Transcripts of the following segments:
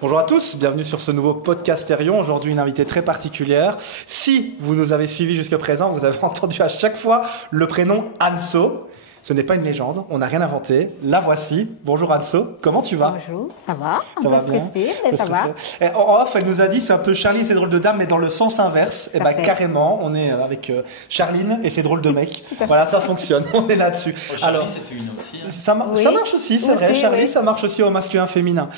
Bonjour à tous, bienvenue sur ce nouveau podcast Thérion. Aujourd'hui, une invitée très particulière. Si vous nous avez suivis jusqu'à présent, vous avez entendu à chaque fois le prénom Anso. Ce n'est pas une légende, on n'a rien inventé. La voici. Bonjour Anso, comment tu vas? Bonjour, ça va? Ça va bien. Stressée, mais ça va. Et en off, elle nous a dit c'est un peu Charlie et ses drôles de dames, mais dans le sens inverse. Et bah carrément, on est avec Charline et ses drôles de mecs. Voilà, ça fonctionne, on est là-dessus. Oh, Charlie, c'est féminin aussi. Hein. Ça marche aussi, c'est vrai. Charlie, ça marche aussi au masculin féminin.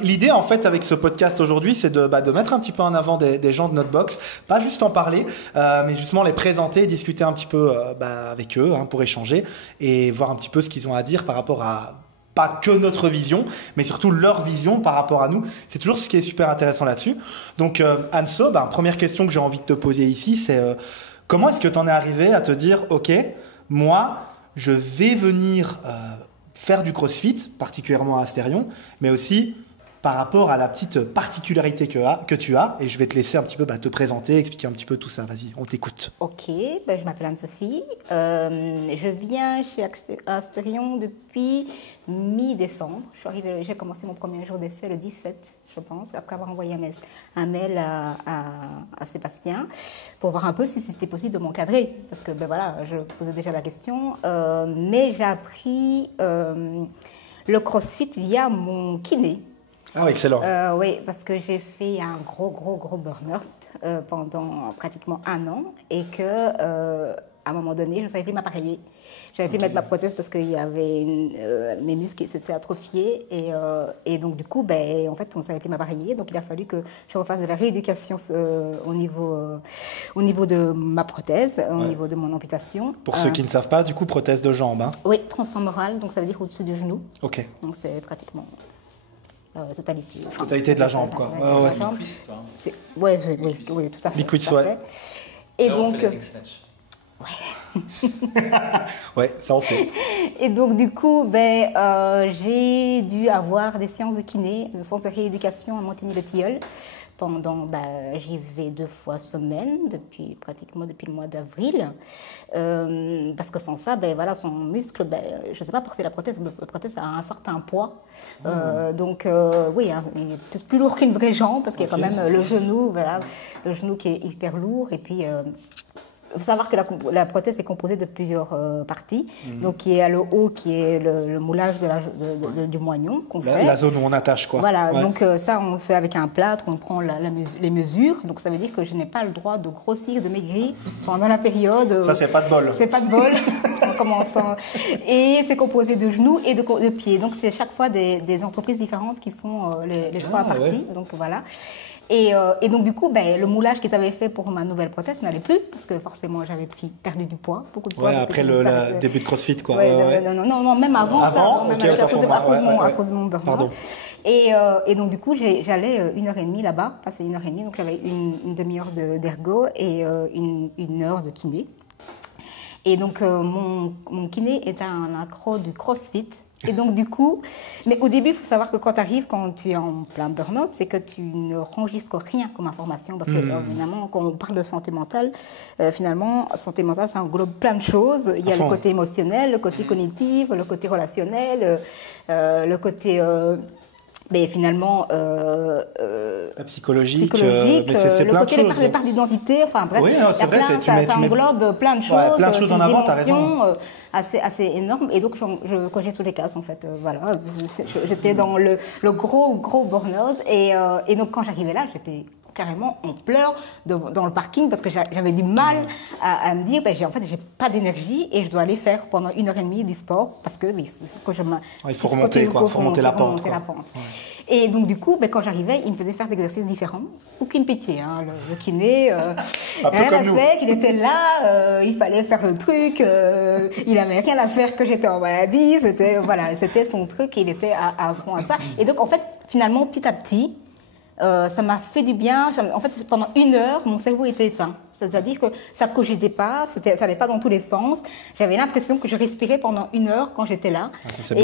L'idée, en fait, avec ce podcast aujourd'hui, c'est de mettre un petit peu en avant des gens de notre box. Pas juste en parler, mais justement les présenter, discuter un petit peu avec eux pour échanger et voir un petit peu ce qu'ils ont à dire par rapport à pas que notre vision, mais surtout leur vision par rapport à nous. C'est toujours ce qui est super intéressant là-dessus. Donc, Anso, première question que j'ai envie de te poser ici, c'est comment est-ce que tu en es arrivé à te dire, ok, moi, je vais venir faire du CrossFit, particulièrement à Astérion, mais aussi par rapport à la petite particularité que tu as, et je vais te laisser un petit peu te présenter, expliquer un petit peu tout ça. Vas-y, on t'écoute. Ok, je m'appelle Anne-Sophie. Je viens chez Astérion depuis mi-décembre. J'ai commencé mon premier jour d'essai le 17, je pense, après avoir envoyé un mail à Sébastien pour voir un peu si c'était possible de m'encadrer. Parce que je posais déjà la question. Mais j'ai appris le CrossFit via mon kiné. Ah, excellent. Oui, parce que j'ai fait un gros burn-out pendant pratiquement un an et que à un moment donné, je ne savais plus m'appareiller. Je ne savais plus mettre ma prothèse parce que mes muscles s'étaient atrophiés et donc du coup, en fait, on ne savait plus m'appareiller. Donc il a fallu que je refasse de la rééducation au niveau de ma prothèse, au niveau de mon amputation. Pour ceux qui ne savent pas, du coup, prothèse de jambe. Hein. Oui, transfémorale, donc ça veut dire au-dessus du genou. Ok. Donc c'est pratiquement... Totalité de la jambe, quoi. Oui, tout à fait. Liquids, ouais. Et donc... Ouais, ça on sait. Et donc, du coup, j'ai dû avoir des séances de kiné, de séances de rééducation à Montigny-le-Tilleul. J'y vais 2 fois semaine, pratiquement depuis le mois d'avril. Parce que sans ça, son muscle, je ne sais pas porter la prothèse a un certain poids. Donc, oui, il est plus lourd qu'une vraie jambe, parce qu'il y a quand même le genou qui est hyper lourd. Et puis... il faut savoir que la prothèse est composée de plusieurs parties. Donc, il y a le haut qui est le moulage du moignon qu'on fait. La zone où on attache, quoi. Voilà, donc ça, on le fait avec un plâtre, on prend les mesures. Donc, ça veut dire que je n'ai pas le droit de grossir, de maigrir pendant la période. Ça, c'est pas de bol. C'est pas de bol, en commençant. Et c'est composé de genoux et de pieds. Donc, c'est chaque fois des entreprises différentes qui font les 3 parties. Ouais. Donc, voilà. Et donc, du coup, le moulage qu'ils avaient fait pour ma nouvelle prothèse n'allait plus parce que forcément, j'avais perdu du poids, beaucoup de poids. Ouais, après le début de CrossFit, quoi. Non, même avant ça. Okay, à cause de mon burn-out. Et donc, du coup, j'allais 1h30 là-bas, passer 1h30. Donc, j'avais une demi-heure d'ergo et une heure de kiné. Et donc, mon kiné est un accro du CrossFit. Et donc, du coup, mais au début, il faut savoir que quand tu es en plein burn-out, c'est que tu ne enregistres rien comme information. Parce que, évidemment, quand on parle de santé mentale, finalement, santé mentale, ça englobe plein de choses. Il y a le côté émotionnel, le côté cognitif, le côté relationnel, le côté... finalement la psychologique c'est le côté des parts d'identité, enfin bref, ça englobe plein de choses, plein de choses en avant, t'as raison. assez énorme. Et donc je cochais tous les cases en fait. J'étais dans le gros burn-out et donc quand j'arrivais là, j'étais carrément en pleurs dans le parking parce que j'avais du mal à me dire j'ai pas d'énergie et je dois aller faire pendant 1h30 du sport parce que il faut que il faut remonter quoi, faut remonter la pente. Ouais. Et donc du coup quand j'arrivais il me faisait faire des exercices différents, aucune pitié le kiné rien à faire, qu'il était là, il fallait faire le truc, il n'avait rien à faire que j'étais en maladie, c'était son truc, il était à fond à ça. Et donc en fait finalement petit à petit ça m'a fait du bien. En fait, pendant 1 heure, mon cerveau était éteint. C'est-à-dire que ça cogitait pas, ça n'allait pas dans tous les sens. J'avais l'impression que je respirais pendant 1 heure quand j'étais là. Ah, ça, c'est beau.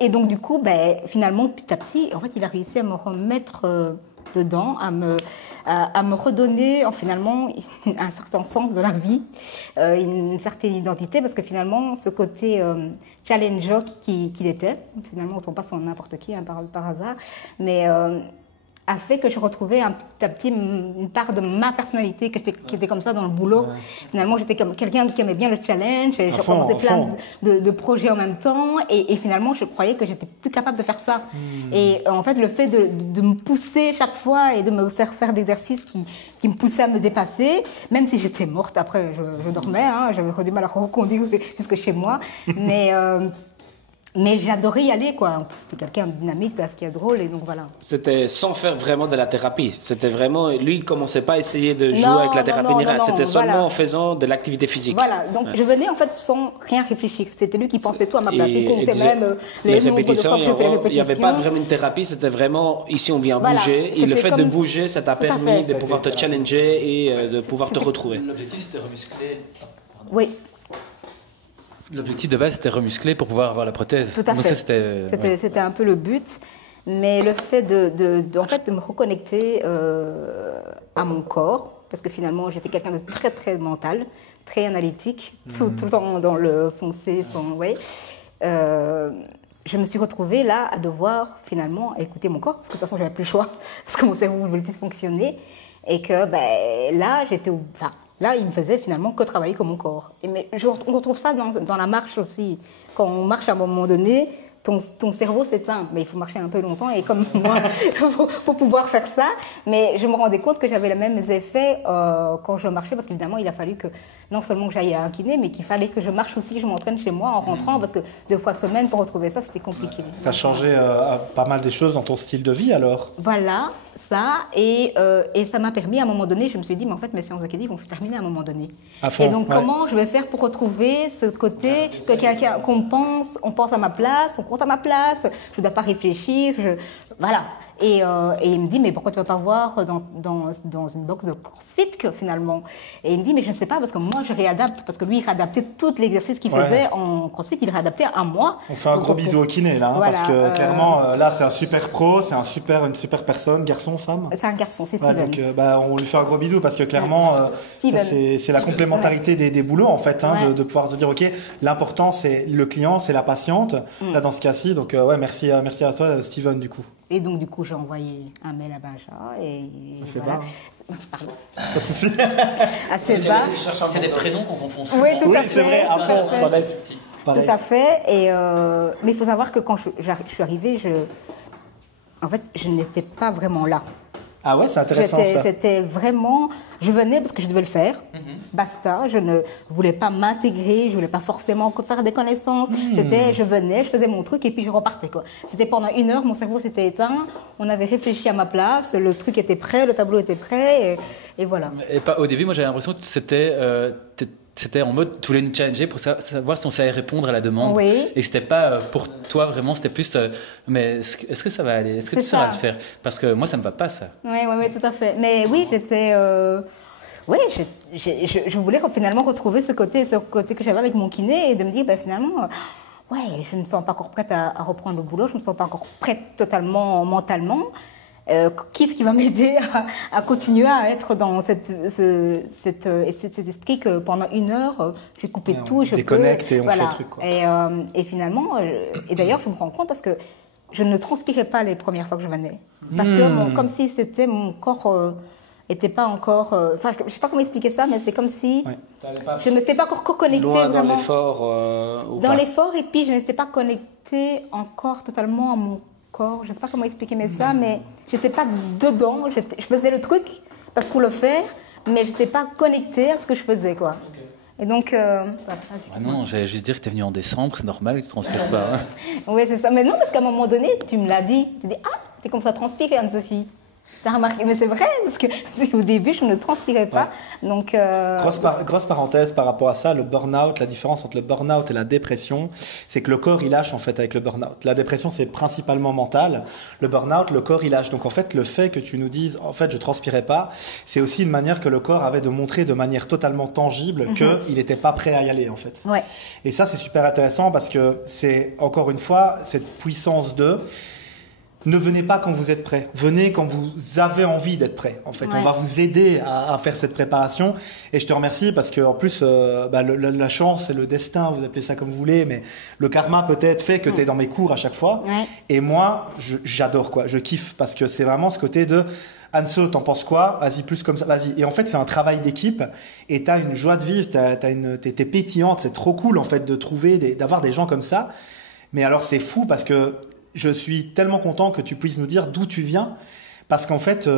Et donc, du coup, finalement, petit à petit, en fait, il a réussi à me remettre dedans, à me redonner finalement un certain sens de la vie, une certaine identité, parce que finalement, ce côté challenger qu'il était, finalement, on tombe pas sur n'importe qui par hasard, mais a fait que je retrouvais petit à petit une part de ma personnalité qui était comme ça dans le boulot. Ouais. Finalement, j'étais comme quelqu'un qui aimait bien le challenge. Et je commençais plein de projets en même temps. Et finalement, je croyais que j'étais plus capable de faire ça. Et en fait, le fait de me pousser chaque fois et de me faire des exercices qui me poussaient à me dépasser, même si j'étais morte après, je dormais, hein, j'avais du mal à reconduire jusque chez moi. Mais j'adorais y aller, quoi. C'était quelqu'un de dynamique, ce qui est drôle, et donc voilà. C'était sans faire vraiment de la thérapie. C'était vraiment... Lui, il ne commençait pas à essayer de jouer avec la thérapie. C'était seulement en faisant de l'activité physique. Voilà, donc je venais en fait sans rien réfléchir. C'était lui qui pensait tout à ma place. Il comptait même les répétitions. Il n'y avait pas vraiment une thérapie, c'était vraiment ici on vient bouger. Et le fait de bouger, ça t'a permis de pouvoir te challenger et de pouvoir te retrouver. L'objectif, c'était remuscler. Oui. L'objectif de base, c'était remuscler pour pouvoir avoir la prothèse. Tout à fait. C'était un peu le but. Mais le fait en fait, de me reconnecter à mon corps, parce que finalement, j'étais quelqu'un de très, très mental, très analytique, tout le temps dans le foncé, je me suis retrouvée là à devoir finalement écouter mon corps, parce que de toute façon, j'avais plus le choix, parce que mon cerveau ne voulait plus fonctionner. Et que là, là, il ne faisait finalement que travailler comme mon corps. Mais on retrouve ça dans la marche aussi. Quand on marche à un moment donné, ton cerveau s'éteint. Mais il faut marcher un peu longtemps et comme moi, pour pouvoir faire ça. Mais je me rendais compte que j'avais les mêmes effets quand je marchais, parce qu'évidemment, il a fallu que non seulement que j'aille à un kiné, mais qu'il fallait que je marche aussi, je m'entraîne chez moi en rentrant, parce que 2 fois semaine, pour retrouver ça, c'était compliqué. Tu as changé pas mal des choses dans ton style de vie alors? Voilà, ça. Et ça m'a permis, à un moment donné, je me suis dit, mais en fait, mes séances de kiné vont se terminer à un moment donné. À fond, et donc, comment je vais faire pour retrouver ce côté qu'on on pense à ma place, on compte à ma place, je ne dois pas réfléchir, voilà. Et il me dit, mais pourquoi tu ne vas pas voir dans une box de CrossFit finalement? Et il me dit, mais je ne sais pas, parce que moi je réadapte, parce que lui il réadaptait tous les exercices qu'il faisait en CrossFit, il réadaptait à moi. On fait un gros bisou au kiné là, voilà, parce que clairement là c'est un super pro, c'est une super personne, garçon, femme? C'est un garçon, c'est Steven. Donc on lui fait un gros bisou parce que clairement c'est la complémentarité des boulots en fait, hein, de pouvoir se dire ok, l'important c'est le client, c'est la patiente, là dans ce cas-ci, donc merci à toi Steven du coup. Et donc, du coup, j'ai envoyé un mail à Benja et c'est voilà. Pardon. Pas de souci. Assez bas. C'est des prénoms qu'on confond souvent. Oui, tout à fait. C'est vrai, pareil. Tout à fait. Mais il faut savoir que quand je suis arrivée, en fait, je n'étais pas vraiment là. Ah ouais, c'est intéressant ça. C'était vraiment... Je venais parce que je devais le faire, basta. Je ne voulais pas m'intégrer, je ne voulais pas forcément faire des connaissances. Je venais, je faisais mon truc et puis je repartais, quoi. C'était pendant 1 heure, mon cerveau s'était éteint, on avait réfléchi à ma place, le truc était prêt, le tableau était prêt et voilà. Et au début, moi j'avais l'impression que c'était en mode, tu voulais nous challenger pour savoir si on savait répondre à la demande. Oui. Et c'était pas pour toi vraiment, c'était plus, mais est-ce que ça va aller? Est-ce que tu sauras le faire? Parce que moi, ça me va pas, ça. Oui, tout à fait. Mais oui, j'étais... je voulais finalement retrouver ce côté que j'avais avec mon kiné et de me dire, finalement, je ne me sens pas encore prête à reprendre le boulot, je ne me sens pas encore prête totalement mentalement. Qu'est-ce qui va m'aider à continuer à être dans cet esprit que pendant 1 heure, je vais couper tout, je déconnecte et on fait le truc, quoi. Et finalement, et d'ailleurs, je me rends compte parce que je ne transpirais pas les premières fois que je venais. Parce que comme si c'était mon corps... était pas encore... Enfin, je sais pas comment expliquer ça, mais c'est comme si je n'étais pas encore connectée loin vraiment. Dans l'effort dans l'effort, et puis je n'étais pas connectée encore totalement à mon corps. Je sais pas comment expliquer ça, mais j'étais pas dedans. Je faisais le truc pour le faire, mais j'étais pas connectée à ce que je faisais, quoi. Okay. Et donc... non, j'allais juste dire que tu es venue en décembre, c'est normal que tu transpires pas. Hein. Oui, c'est ça. Mais non, parce qu'à un moment donné, tu me l'as dit. Tu dis, t'es comme ça transpirer, Anne-Sophie. T'as remarqué, mais c'est vrai, parce que au début, je ne transpirais pas. Donc, grosse parenthèse par rapport à ça, le burn-out, la différence entre le burn-out et la dépression, c'est que le corps, il lâche en fait avec le burn-out. La dépression, c'est principalement mental. Le burn-out, le corps, il lâche. Donc en fait, le fait que tu nous dises, en fait, je transpirais pas, c'est aussi une manière que le corps avait de montrer de manière totalement tangible qu'il n'était pas prêt à y aller, en fait. Ouais. Et ça, c'est super intéressant parce que c'est, encore une fois, cette puissance de... ne venez pas quand vous êtes prêt. Venez quand vous avez envie d'être prêt. En fait, on va vous aider à faire cette préparation. Et je te remercie parce que en plus, la chance et le destin, vous appelez ça comme vous voulez, mais le karma peut-être fait que tu es dans mes cours à chaque fois. Ouais. Et moi, j'adore quoi. Je kiffe parce que c'est vraiment ce côté de Anso, t'en penses quoi? Vas-y, plus comme ça, vas-y. Et en fait, c'est un travail d'équipe et t'as une joie de vivre, t'es pétillante. C'est trop cool en fait de trouver, d'avoir des gens comme ça. Mais alors, c'est fou parce que je suis tellement content que tu puisses nous dire d'où tu viens, parce qu'en fait,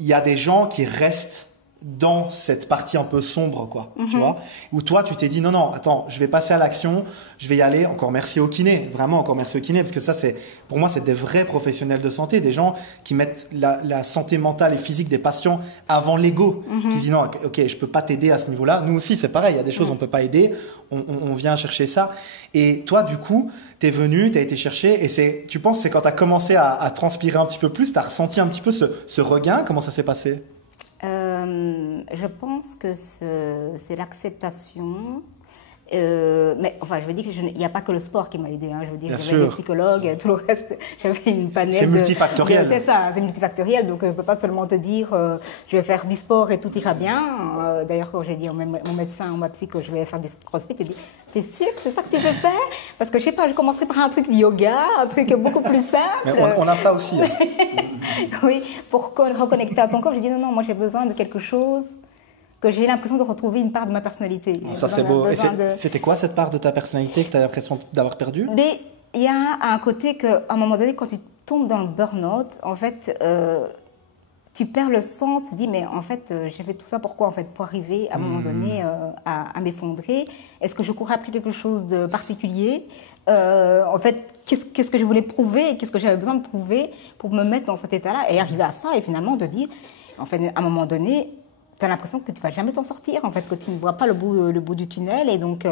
il y a des gens qui restent dans cette partie un peu sombre, quoi, tu vois, où toi, tu t'es dit non, attends, je vais passer à l'action, je vais y aller. Encore merci au kiné, vraiment encore merci au kiné, parce que ça, pour moi, c'est des vrais professionnels de santé, des gens qui mettent la santé mentale et physique des patients avant l'ego, qui disent non, ok, je peux pas t'aider à ce niveau-là. Nous aussi, c'est pareil, il y a des choses on peut pas aider, on vient chercher ça. Et toi, du coup, t'es venu, t'as été chercher, et tu penses que c'est quand t'as commencé à transpirer un petit peu plus, t'as ressenti un petit peu ce regain. Comment ça s'est passé? Je pense que c'est l'acceptation. Mais enfin, je veux dire qu'il n'y a pas que le sport qui m'a aidé. Hein. Je veux dire, j'avais des psychologues, tout le reste, j'avais une panel. C'est multifactoriel. C'est ça, c'est multifactoriel. Donc, je ne peux pas seulement te dire, je vais faire du sport et tout ira bien. D'ailleurs, quand j'ai dit à mon médecin ou ma psy que je vais faire du crossfit, il dit, t'es sûr que c'est ça que tu veux faire? Parce que je sais pas, je commencerai par un truc de yoga, un truc beaucoup plus simple. Mais on a ça aussi. Hein. Oui, pour reconnecter à ton corps, j'ai dit non, moi j'ai besoin de quelque chose que j'ai l'impression de retrouver une part de ma personnalité. Ça, c'est beau. Et c'était quoi cette part de ta personnalité que tu as l'impression d'avoir perdue? Mais il y a un côté qu'à un moment donné, quand tu tombes dans le burn-out, en fait, tu perds le sens, tu te dis, mais en fait, j'ai fait tout ça pourquoi, en fait, pour arriver à un moment donné à m'effondrer. Est-ce que je courais après quelque chose de particulier? En fait, qu'est-ce que je voulais prouver? Qu'est-ce que j'avais besoin de prouver pour me mettre dans cet état-là et arriver à ça et finalement de dire, en fait, à un moment donné, tu as l'impression que tu ne vas jamais t'en sortir, en fait, que tu ne vois pas le bout du tunnel. Et donc,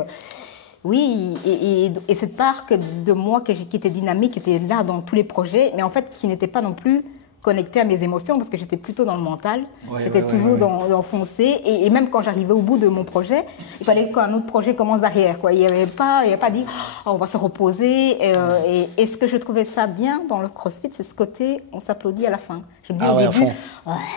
oui, et cette part de moi qui était dynamique, qui était là dans tous les projets, mais en fait, qui n'était pas non plus connectée à mes émotions, parce que j'étais plutôt dans le mental. J'étais toujours dans foncer. Et même quand j'arrivais au bout de mon projet, il fallait qu'un autre projet commence derrière, quoi. Il n'y avait pas dit, oh, on va se reposer. Et ce que je trouvais ça bien dans le CrossFit, c'est ce côté, on s'applaudit à la fin. Je me dis au début,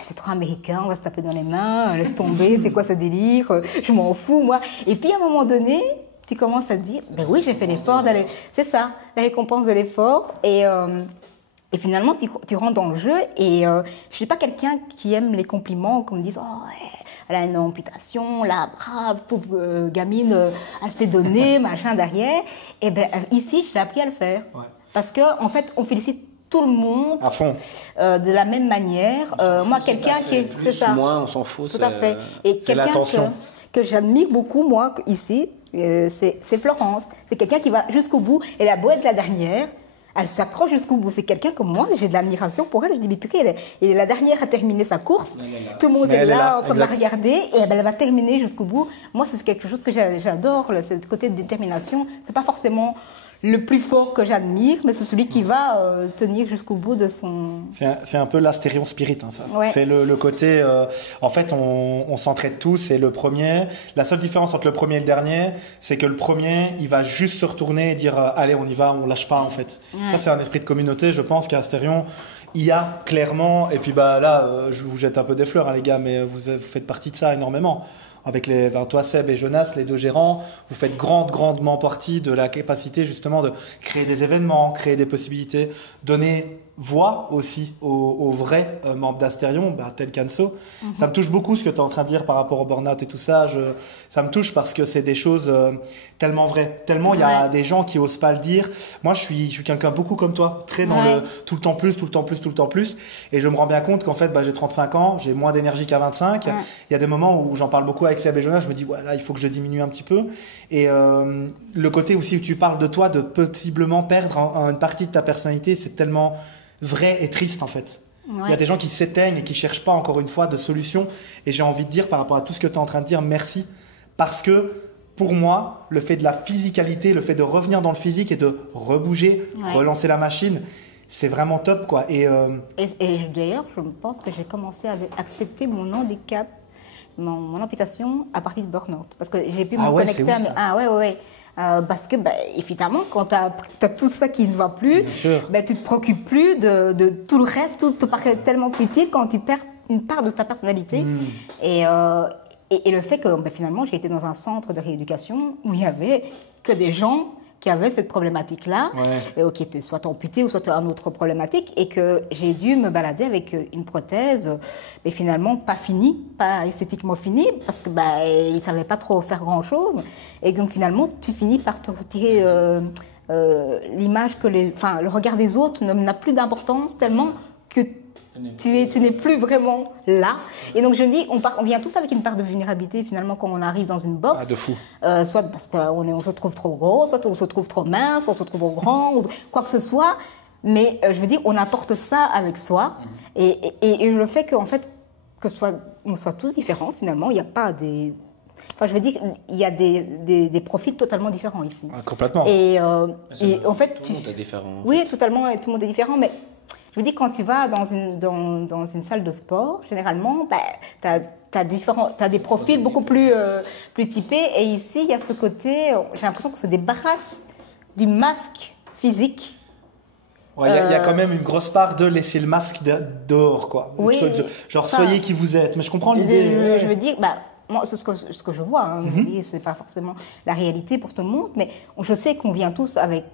c'est trop américain, on va se taper dans les mains, laisse tomber, c'est quoi ce délire, je m'en fous, moi. Et puis à un moment donné, tu commences à te dire, ben oui, j'ai fait l'effort d'aller. C'est ça, la récompense de l'effort. Et finalement, tu rentres dans le jeu et je ne suis pas quelqu'un qui aime les compliments, qu'on me dise « Oh, elle a une amputation, la brave, pauvre gamine, elle s'est donnée, machin derrière. » Et bien ici, je l'ai appris à le faire. Ouais. Parce qu'en fait, on félicite tout le monde à fond. De la même manière. Moi, quelqu'un qui est... Plus, c'est ça. Moins, on s'en fout. Tout à fait. Et quelqu'un que j'admire beaucoup, moi, ici, c'est Florence. C'est quelqu'un qui va jusqu'au bout. Et la beau être la dernière, elle s'accroche jusqu'au bout. C'est quelqu'un comme moi, j'ai de l'admiration pour elle. Je dis, mais purée, elle est la dernière à terminer sa course. Tout le monde est là en train de la regarder et elle va terminer jusqu'au bout. Moi, c'est quelque chose que j'adore, ce côté de détermination. C'est pas forcément le plus fort que j'admire, mais c'est celui qui va tenir jusqu'au bout de son... C'est un peu l'Astérion Spirit, hein, ça. Ouais. C'est le côté... en fait, on s'entraide tous, c'est le premier. La seule différence entre le premier et le dernier, c'est que le premier, il va juste se retourner et dire « Allez, on y va, on lâche pas, en fait. Ouais. » Ça, c'est un esprit de communauté. Je pense qu'à Astérion, il y a clairement... Et puis là, je vous jette un peu des fleurs, hein, les gars, mais vous faites partie de ça énormément. Avec toi, Seb et Jonas, les deux gérants, vous faites grandement partie de la capacité justement de créer des événements, créer des possibilités, donner voix aussi aux vrais membres d'Astérion, tel qu'Anso. Ça me touche beaucoup ce que tu es en train de dire par rapport au burn-out et tout ça. Ça me touche parce que c'est des choses tellement vraies. Tellement il y a des gens qui osent pas le dire. Moi, je suis quelqu'un beaucoup comme toi, très dans le tout le temps plus. Et je me rends bien compte qu'en fait, j'ai 35 ans, j'ai moins d'énergie qu'à 25. Il y a des moments où j'en parle beaucoup avec Seb et Jonas, je me dis, là, il faut que je diminue un petit peu. Et le côté aussi où tu parles de toi, de possiblement perdre une partie de ta personnalité, c'est tellement vrai et triste en fait. Ouais. Il y a des gens qui s'éteignent et qui cherchent pas encore une fois de solution. Et j'ai envie de dire par rapport à tout ce que tu es en train de dire, merci. Parce que pour moi, le fait de la physicalité, le fait de revenir dans le physique et de rebouger, relancer la machine, c'est vraiment top, quoi. Et d'ailleurs, je pense que j'ai commencé à accepter mon handicap, mon amputation à partir du burn-out. Parce que j'ai pu me connecter Parce que, évidemment, quand tu as tout ça qui ne va plus, tu ne te préoccupes plus de tout le reste, tout te paraît tellement futile quand tu perds une part de ta personnalité. Et le fait que finalement, j'ai été dans un centre de rééducation où il n'y avait que des gens qui avaient cette problématique-là, qui étaient soit amputés ou soit une autre problématique, et que j'ai dû me balader avec une prothèse, mais finalement pas finie, pas esthétiquement finie, parce que ils ne savaient pas trop faire grand-chose, et donc finalement tu finis par te retirer l'image que le regard des autres n'a plus d'importance tellement que tu n'es plus vraiment là. Et donc je me dis, on vient tous avec une part de vulnérabilité finalement quand on arrive dans une box. De fou. Soit parce qu'on se trouve trop gros, soit on se trouve trop mince, soit on se trouve trop grand, ou quoi que ce soit. Mais je veux dire, on apporte ça avec soi. Et le fait qu'en fait, on soit tous différents finalement, il n'y a pas des... Enfin, je veux dire, il y a des profils totalement différents ici. Complètement. Et en fait... Tout le monde est différent. Oui, totalement, tout le monde est différent, mais... Je veux dire, quand tu vas dans une salle de sport, généralement, tu as des profils beaucoup plus typés. Et ici, il y a ce côté, j'ai l'impression qu'on se débarrasse du masque physique. Il y a quand même une grosse part de laisser le masque dehors, quoi. Oui. Genre, soyez qui vous êtes. Mais je comprends l'idée. Je veux dire, moi, c'est ce que je vois. Hein. Ce n'est pas forcément la réalité pour tout le monde. Mais je sais qu'on vient tous avec...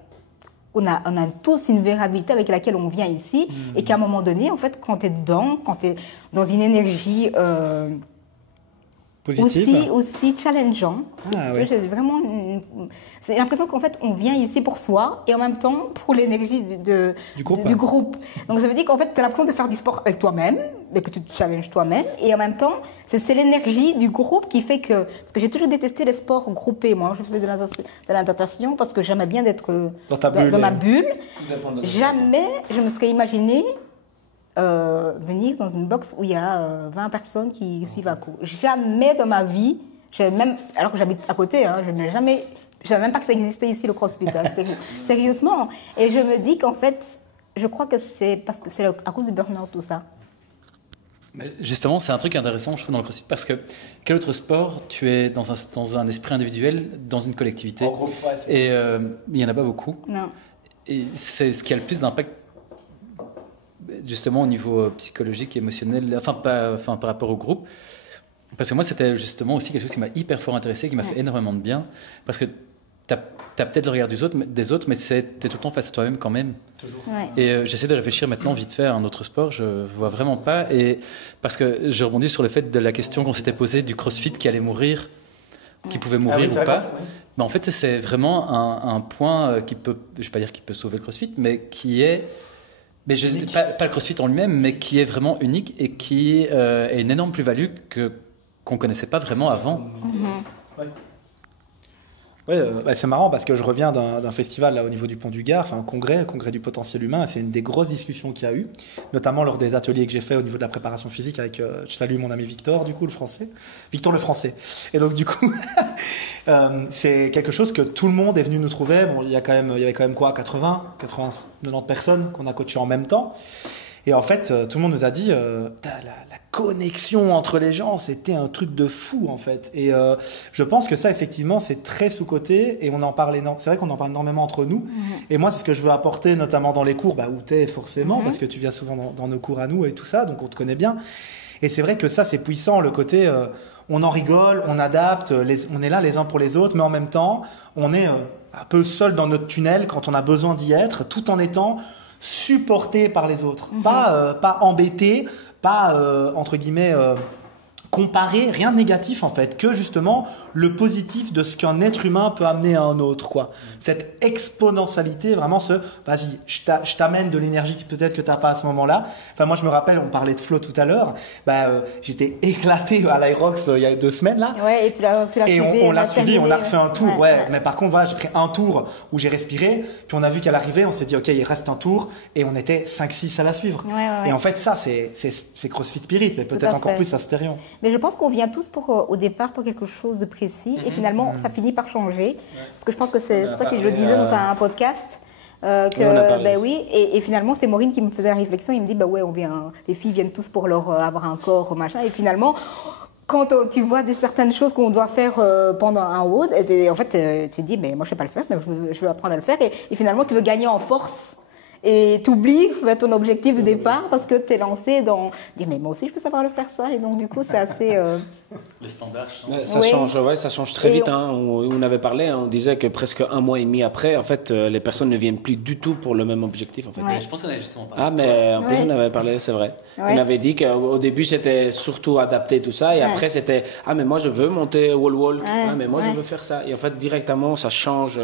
On a tous une vulnérabilité avec laquelle on vient ici et qu'à un moment donné, en fait, quand tu es dedans, quand tu es dans une énergie positive, aussi challengeant, j'ai l'impression qu'en fait, on vient ici pour soi et en même temps pour l'énergie du groupe. Donc, ça veut dire qu'en fait, tu as l'impression de faire du sport avec toi-même, mais que tu te challenges toi-même et en même temps, c'est l'énergie du groupe qui fait que... Parce que j'ai toujours détesté les sports groupés. Moi, je faisais de la natation parce que j'aimais bien d'être dans ma bulle. Jamais je me serais imaginé venir dans une box où il y a 20 personnes qui suivent à court. Jamais dans ma vie, alors que j'habite à côté, je n'ai jamais... Je ne savais même pas que ça existait ici, le CrossFit. Sérieusement. Et je me dis qu'en fait, je crois que c'est parce que c'est à cause du burn-out, tout ça. Mais justement, c'est un truc intéressant, je trouve, dans le CrossFit, parce que quel autre sport tu es dans un esprit individuel, dans une collectivité, et il n'y en a pas beaucoup. Non. Et c'est ce qui a le plus d'impact, justement, au niveau psychologique, émotionnel, par rapport au groupe. Parce que moi, c'était justement aussi quelque chose qui m'a hyper fort intéressé, qui m'a fait énormément de bien, parce que t'as peut-être le regard des autres, mais t'es tout le temps face à toi-même quand même. Toujours. Ouais. Et j'essaie de réfléchir maintenant vite fait à un autre sport, je vois vraiment pas. Et parce que je rebondis sur le fait de la question qu'on s'était posée du CrossFit qui allait mourir, qui pouvait mourir ou pas. Mais en fait, c'est vraiment un point qui peut, je vais pas dire qu'il peut sauver le CrossFit, mais qui est, mais pas le CrossFit en lui-même, mais qui est vraiment unique et qui est une énorme plus-value qu'on connaissait pas vraiment avant. Ouais, c'est marrant parce que je reviens d'un festival là au niveau du Pont du Gard, enfin un congrès du potentiel humain. C'est une des grosses discussions qu'il y a eu, notamment lors des ateliers que j'ai fait au niveau de la préparation physique avec, je salue mon ami Victor, du coup Victor le français. Et donc du coup, c'est quelque chose que tout le monde est venu nous trouver. Bon, il y avait quand même quoi, 90 personnes qu'on a coachées en même temps. Et en fait, tout le monde nous a dit, la connexion entre les gens, c'était un truc de fou en fait. Et je pense que ça, effectivement, c'est très sous-coté et on en parle énormément. C'est vrai qu'on en parle énormément entre nous. Et moi, c'est ce que je veux apporter, notamment dans les cours, où t'es forcément, parce que tu viens souvent dans nos cours à nous et tout ça, donc on te connaît bien. Et c'est vrai que ça, c'est puissant, le côté, on en rigole, on adapte, on est là les uns pour les autres, mais en même temps, on est un peu seul dans notre tunnel quand on a besoin d'y être, tout en étant supporté par les autres, pas embêté, pas entre guillemets comparé, rien de négatif en fait, que justement le positif de ce qu'un être humain peut amener à un autre, quoi. Cette exponentialité, vraiment vas-y, je t'amène de l'énergie peut-être que t'as pas à ce moment-là. Enfin moi je me rappelle, on parlait de flow tout à l'heure, j'étais éclaté à l'Aerox il y a 2 semaines là. Ouais, et tu l'as suivi. Et on l'a suivi, on a refait un tour, mais par contre voilà, j'ai pris un tour où j'ai respiré, puis on a vu qu'à l'arrivée, on s'est dit ok, il reste un tour, et on était 5-6 à la suivre. Ouais. Et en fait ça c'est CrossFit Spirit, mais peut-être encore plus à Stérion. Mais je pense qu'on vient tous au départ pour quelque chose de précis et finalement ça finit par changer. Parce que je pense que c'est toi qui le disais dans un podcast. Et finalement c'est Maureen qui me faisait la réflexion. Il me dit les filles viennent tous pour avoir un corps machin et finalement quand tu vois certaines choses qu'on doit faire pendant un WOD, en fait, tu te dis, mais moi, je ne sais pas le faire, mais je veux apprendre à le faire. Et finalement, tu veux gagner en force. Et tu oublies ton objectif de départ parce que tu es lancé dans... Tu dis, mais moi aussi, je veux savoir le faire ça. Et donc, du coup, c'est assez... Les standards changent. Ça change très vite. Hein. On avait parlé, on disait que presque 1 mois et demi après, en fait, les personnes ne viennent plus du tout pour le même objectif. En fait. Je pense qu'on avait justement parlé. Ah, mais en plus, on avait parlé, c'est vrai. On avait dit qu'au début, c'était surtout adapté tout ça. Et après, c'était, mais moi, je veux monter wall. Mais moi, je veux faire ça. Et en fait, directement, ça change.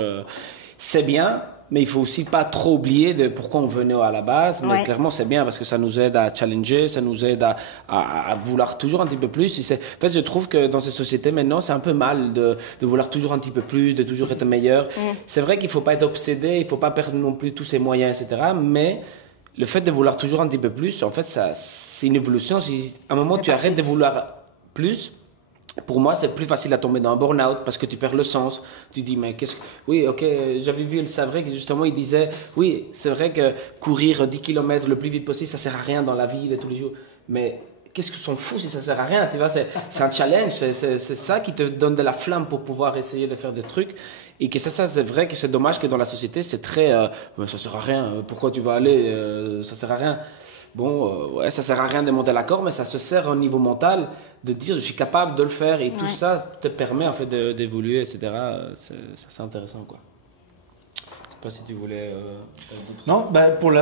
C'est bien. Mais il faut aussi pas trop oublier de pourquoi on venait à la base. Mais clairement, c'est bien parce que ça nous aide à challenger, ça nous aide à vouloir toujours un petit peu plus. En fait, je trouve que dans ces sociétés, maintenant, c'est un peu mal de vouloir toujours un petit peu plus, de toujours être meilleur. C'est vrai qu'il faut pas être obsédé, il faut pas perdre non plus tous ses moyens, etc. Mais le fait de vouloir toujours un petit peu plus, en fait, c'est une évolution. Si à un moment, tu arrêtes de vouloir plus, pour moi, c'est plus facile à tomber dans un burn-out parce que tu perds le sens. Tu dis, mais qu'est-ce que... Oui, ok, j'avais vu, c'est vrai que justement, il disait, oui, c'est vrai que courir 10 km le plus vite possible, ça sert à rien dans la vie de tous les jours. Mais qu'est-ce que s'en fout si ça sert à rien, tu vois, c'est un challenge, c'est ça qui te donne de la flamme pour pouvoir essayer de faire des trucs. Et que ça c'est vrai que c'est dommage que dans la société, c'est très, ça sert à rien, pourquoi tu vas aller, ça sert à rien. Bon, ça sert à rien de monter la corde, mais ça se sert au niveau mental de dire je suis capable de le faire et tout ça te permet en fait d'évoluer, etc. C'est intéressant, quoi. Je sais pas si tu voulais d'autres... Non,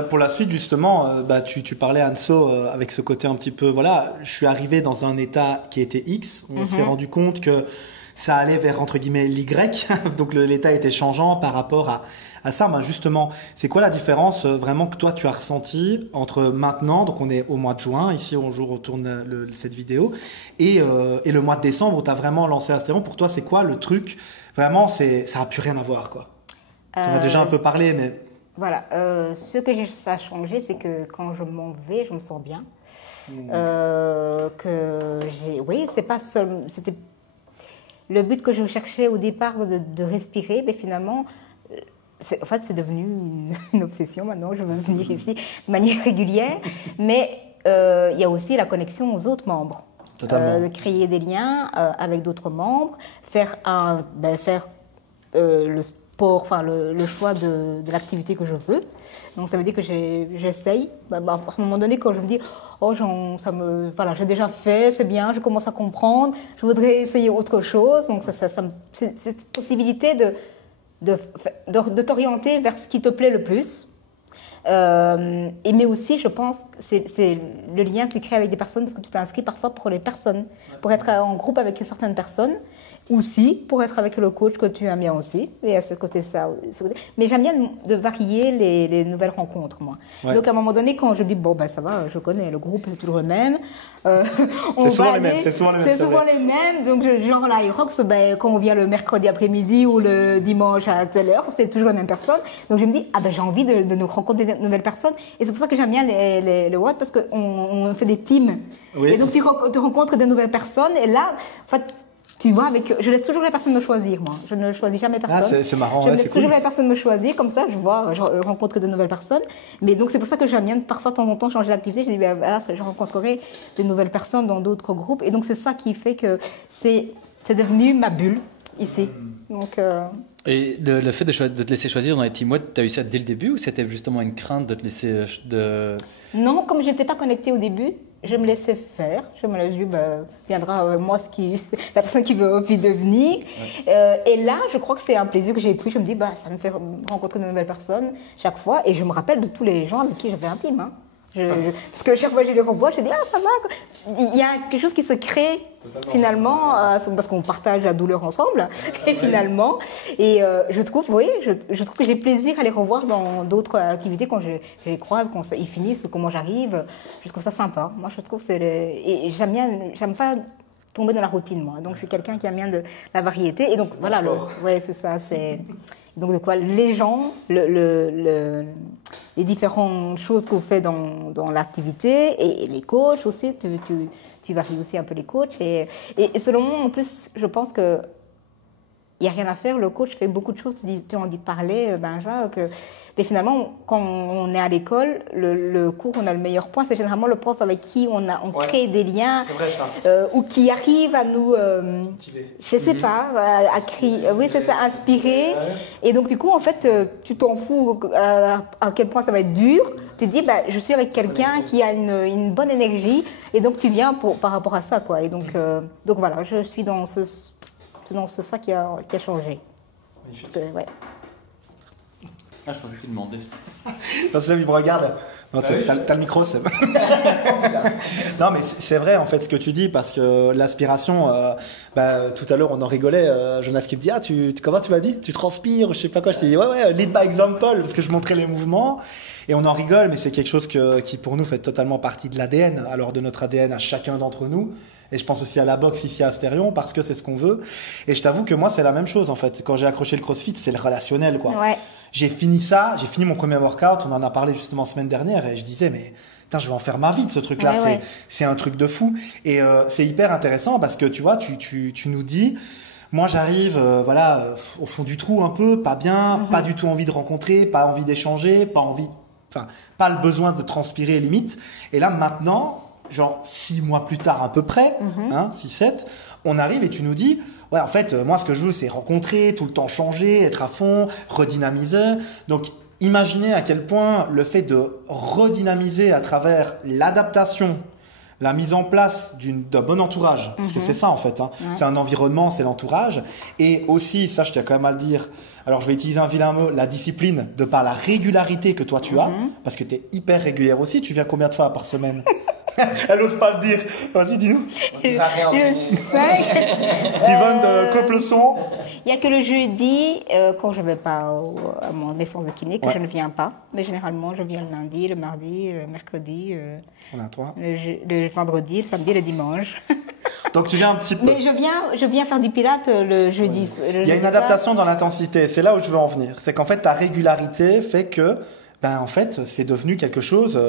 pour la suite justement, tu parlais Anso avec ce côté un petit peu, voilà, je suis arrivé dans un état qui était X, on s'est rendu compte que ça allait vers entre guillemets l'Y, donc l'état était changeant par rapport à ça. Justement, c'est quoi la différence vraiment que toi tu as ressenti entre maintenant, donc on est au mois de juin, ici au jour où on tourne cette vidéo, et le mois de décembre où tu as vraiment lancé Astéron. Pour toi, c'est quoi le truc? Vraiment, ça a plus rien à voir, quoi. On a déjà un peu parlé, mais... Voilà, ce que ça a changé, c'est que quand je m'en vais, je me sens bien. Oui, c'est pas seul... C'était le but que je cherchais au départ de respirer, mais finalement, en fait, c'est devenu une obsession maintenant. Je veux venir ici de manière régulière, mais il y a aussi la connexion aux autres membres. De créer des liens avec d'autres membres, faire le sport, enfin le choix de l'activité que je veux. Donc ça veut dire que j'essaye. À un moment donné, quand je me dis j'ai déjà fait, c'est bien, je commence à comprendre, je voudrais essayer autre chose. Donc c'est cette possibilité de t'orienter vers ce qui te plaît le plus. Mais aussi, je pense que c'est le lien que tu crées avec des personnes, parce que tu t'inscris parfois pour les personnes, pour être en groupe avec certaines personnes, aussi pour être avec le coach que tu aimes bien aussi. Et à ce côté ça. Mais j'aime bien de varier les nouvelles rencontres, moi. Donc à un moment donné, quand je dis ça va, je connais le groupe, c'est toujours le même. C'est souvent les mêmes. Donc genre là, Irox, quand on vient le mercredi après-midi ou le dimanche à telle heure, c'est toujours la même personne. Donc je me dis j'ai envie de nous rencontrer de nouvelles personnes. Et c'est pour ça que j'aime bien les WOD, parce qu'on fait des teams. Oui. Et donc tu rencontres de nouvelles personnes. Et là, en fait, tu vois, je laisse toujours les personnes me choisir, moi. Je ne choisis jamais personne. C'est marrant. Je laisse toujours les personnes me choisir, comme ça, je rencontre de nouvelles personnes. Mais donc, c'est pour ça que j'aime bien, parfois, de temps en temps, changer d'activité. Je dis, je rencontrerai de nouvelles personnes dans d'autres groupes. Et donc, c'est ça qui fait que c'est devenu ma bulle, ici. Donc, Et le fait de te laisser choisir dans les team WOD, tu as eu ça dès le début, ou c'était justement une crainte de te laisser... Non, comme je n'étais pas connectée au début, je me laissais faire. Je me laissais dire, viendra avec moi la personne qui veut envie de venir. Ouais. Et là, je crois que c'est un plaisir que j'ai pris. Je me dis, ça me fait rencontrer de nouvelles personnes chaque fois. Et je me rappelle de tous les gens avec qui j'avais un team. Hein. Parce que chaque fois que je les revois, je dis, ça va. Il y a quelque chose qui se crée finalement, parce qu'on partage la douleur ensemble. Et finalement, je trouve que j'ai plaisir à les revoir dans d'autres activités quand je les croise, quand ils finissent, comment j'arrive. Je trouve ça sympa. Moi, je trouve que et j'aime pas tomber dans la routine, moi. Donc, je suis quelqu'un qui aime bien de la variété. Et donc, voilà, c'est ça, donc, de quoi les gens, les différentes choses qu'on fait dans l'activité, et les coachs aussi, tu varies aussi un peu les coachs. Et selon moi, en plus, je pense que il n'y a rien à faire, le coach fait beaucoup de choses, tu en dis de parler, Benja, mais finalement, quand on est à l'école, le cours, on a le meilleur point, c'est généralement le prof avec qui on crée des liens, vrai, ça. ou qui arrive à nous, je sais pas, à crier, oui, c'est ça, inspirer, et donc du coup, en fait, tu t'en fous à quel point ça va être dur, tu te dis, je suis avec quelqu'un qui a une bonne énergie, et donc tu viens par rapport à ça, quoi, et donc voilà, je suis dans c'est ça qui a changé. Parce que, ouais. Ah, je pensais que tu demandais. Non, c'est ça, il me regarde. Non, t'as le micro, c'est... Non, mais c'est vrai, en fait, ce que tu dis, parce que l'aspiration, tout à l'heure, on en rigolait, Jonas qui me dit, comment tu m'as dit? Tu transpires, je sais pas quoi. Je t'ai dit, ouais, lead by example, parce que je montrais les mouvements. Et on en rigole, mais c'est quelque chose qui, pour nous, fait totalement partie de l'ADN, alors de notre ADN à chacun d'entre nous. Et je pense aussi à la boxe ici à Astérion, parce que c'est ce qu'on veut. Et je t'avoue que moi, c'est la même chose, en fait. Quand j'ai accroché le CrossFit, c'est le relationnel, quoi. Ouais. J'ai fini mon premier workout, on en a parlé justement semaine dernière, et je disais, mais putain, je vais en faire ma vie de ce truc-là, c'est un truc de fou. Et c'est hyper intéressant, parce que tu vois, tu nous dis, moi j'arrive, au fond du trou un peu, pas bien, pas du tout envie de rencontrer, pas envie d'échanger, pas le besoin de transpirer limite. Et là, maintenant, genre 6 mois plus tard à peu près, 6-7, on arrive et tu nous dis, ouais, en fait, moi, ce que je veux, c'est rencontrer, tout le temps changer, être à fond, redynamiser. Donc, imaginez à quel point le fait de redynamiser à travers l'adaptation, la mise en place d'un bon entourage, parce que c'est ça en fait, c'est un environnement, c'est l'entourage, et aussi, ça je tiens quand même à le dire, alors je vais utiliser un vilain mot, la discipline, de par la régularité que toi tu as, parce que tu es hyper régulière aussi, tu viens combien de fois par semaine? Elle n'ose pas le dire. Vas-y, dis-nous. Steven, coupe le son. Il n'y a que le jeudi, quand je ne vais pas à mon séance de kiné, que je ne viens pas. Mais généralement, je viens le lundi, le mardi, le mercredi, le vendredi, le samedi, le dimanche. Donc tu viens un petit peu. Mais je viens faire du pilates le jeudi. Il y a une adaptation dans l'intensité. C'est là où je veux en venir. C'est qu'en fait, ta régularité fait que, en fait, c'est devenu quelque chose...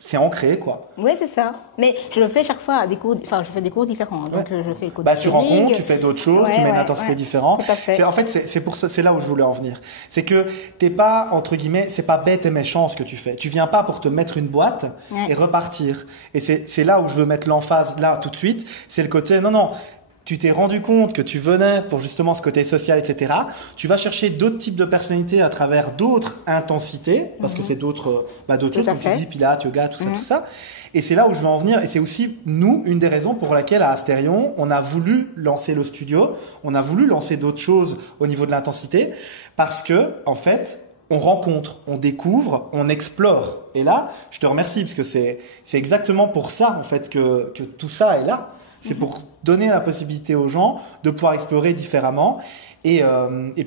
c'est ancré, quoi. Oui, c'est ça. Mais je le fais chaque fois à des cours, je fais des cours différents. Donc, je fais le cours de tu rencontres, tu fais d'autres choses, tu mets une intensité différente. Tout à fait. En fait, c'est là où je voulais en venir. C'est que t'es pas, entre guillemets, c'est pas bête et méchant ce que tu fais. Tu viens pas pour te mettre une boîte et repartir. Et c'est là où je veux mettre l'emphase, là, tout de suite. C'est le côté, non. Tu t'es rendu compte que tu venais pour justement ce côté social, etc. Tu vas chercher d'autres types de personnalités à travers d'autres intensités, parce que c'est d'autres choses, comme tu dis, pilates, yoga, tout ça. Et c'est là où je veux en venir. Et c'est aussi, nous, une des raisons pour laquelle à Astérion, on a voulu lancer le studio, on a voulu lancer d'autres choses au niveau de l'intensité, parce que, en fait, on rencontre, on découvre, on explore. Et là, je te remercie, parce que c'est exactement pour ça, en fait, que tout ça est là. C'est pour donner la possibilité aux gens de pouvoir explorer différemment. Et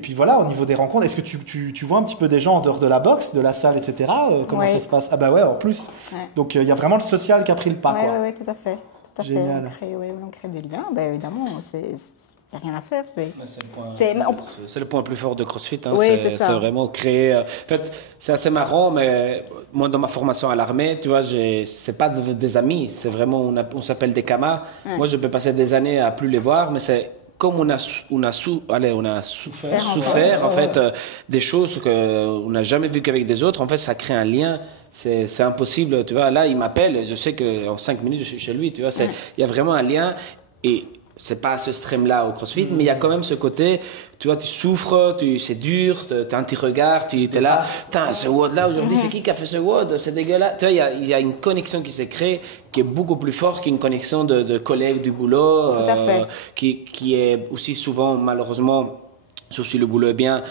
puis voilà, au niveau des rencontres, est-ce que tu vois un petit peu des gens en dehors de la boxe, de la salle, etc. Comment ça se passe? Ah bah ouais, en plus. Ouais. Donc il y a vraiment le social qui a pris le pas. Oui, tout à fait. Génial. On crée des liens. Ben, évidemment, il n'y a rien à faire. C'est le point plus fort de CrossFit. C'est vraiment créer. En fait, c'est assez marrant, mais moi, dans ma formation à l'armée, tu vois, c'est pas des amis, c'est vraiment, on s'appelle des camas. Ouais. Moi, je peux passer des années à plus les voir, mais c'est comme on a souffert en fait, des choses qu'on n'a jamais vues qu'avec des autres. En fait, ça crée un lien. C'est impossible, tu vois. Là, il m'appelle, je sais qu'en 5 minutes, je suis chez lui, tu vois. Il y a vraiment un lien et c'est pas ce stream-là au CrossFit, mais il y a quand même ce côté, tu vois, tu souffres, c'est dur, t'as un petit regard, t'es là, putain, ce WOD-là aujourd'hui, c'est qui a fait ce WOD? C'est dégueulasse. Tu vois, il y a une connexion qui s'est créée, qui est beaucoup plus forte qu'une connexion de collègues du boulot, qui est aussi souvent, malheureusement, sauf si le boulot est bien,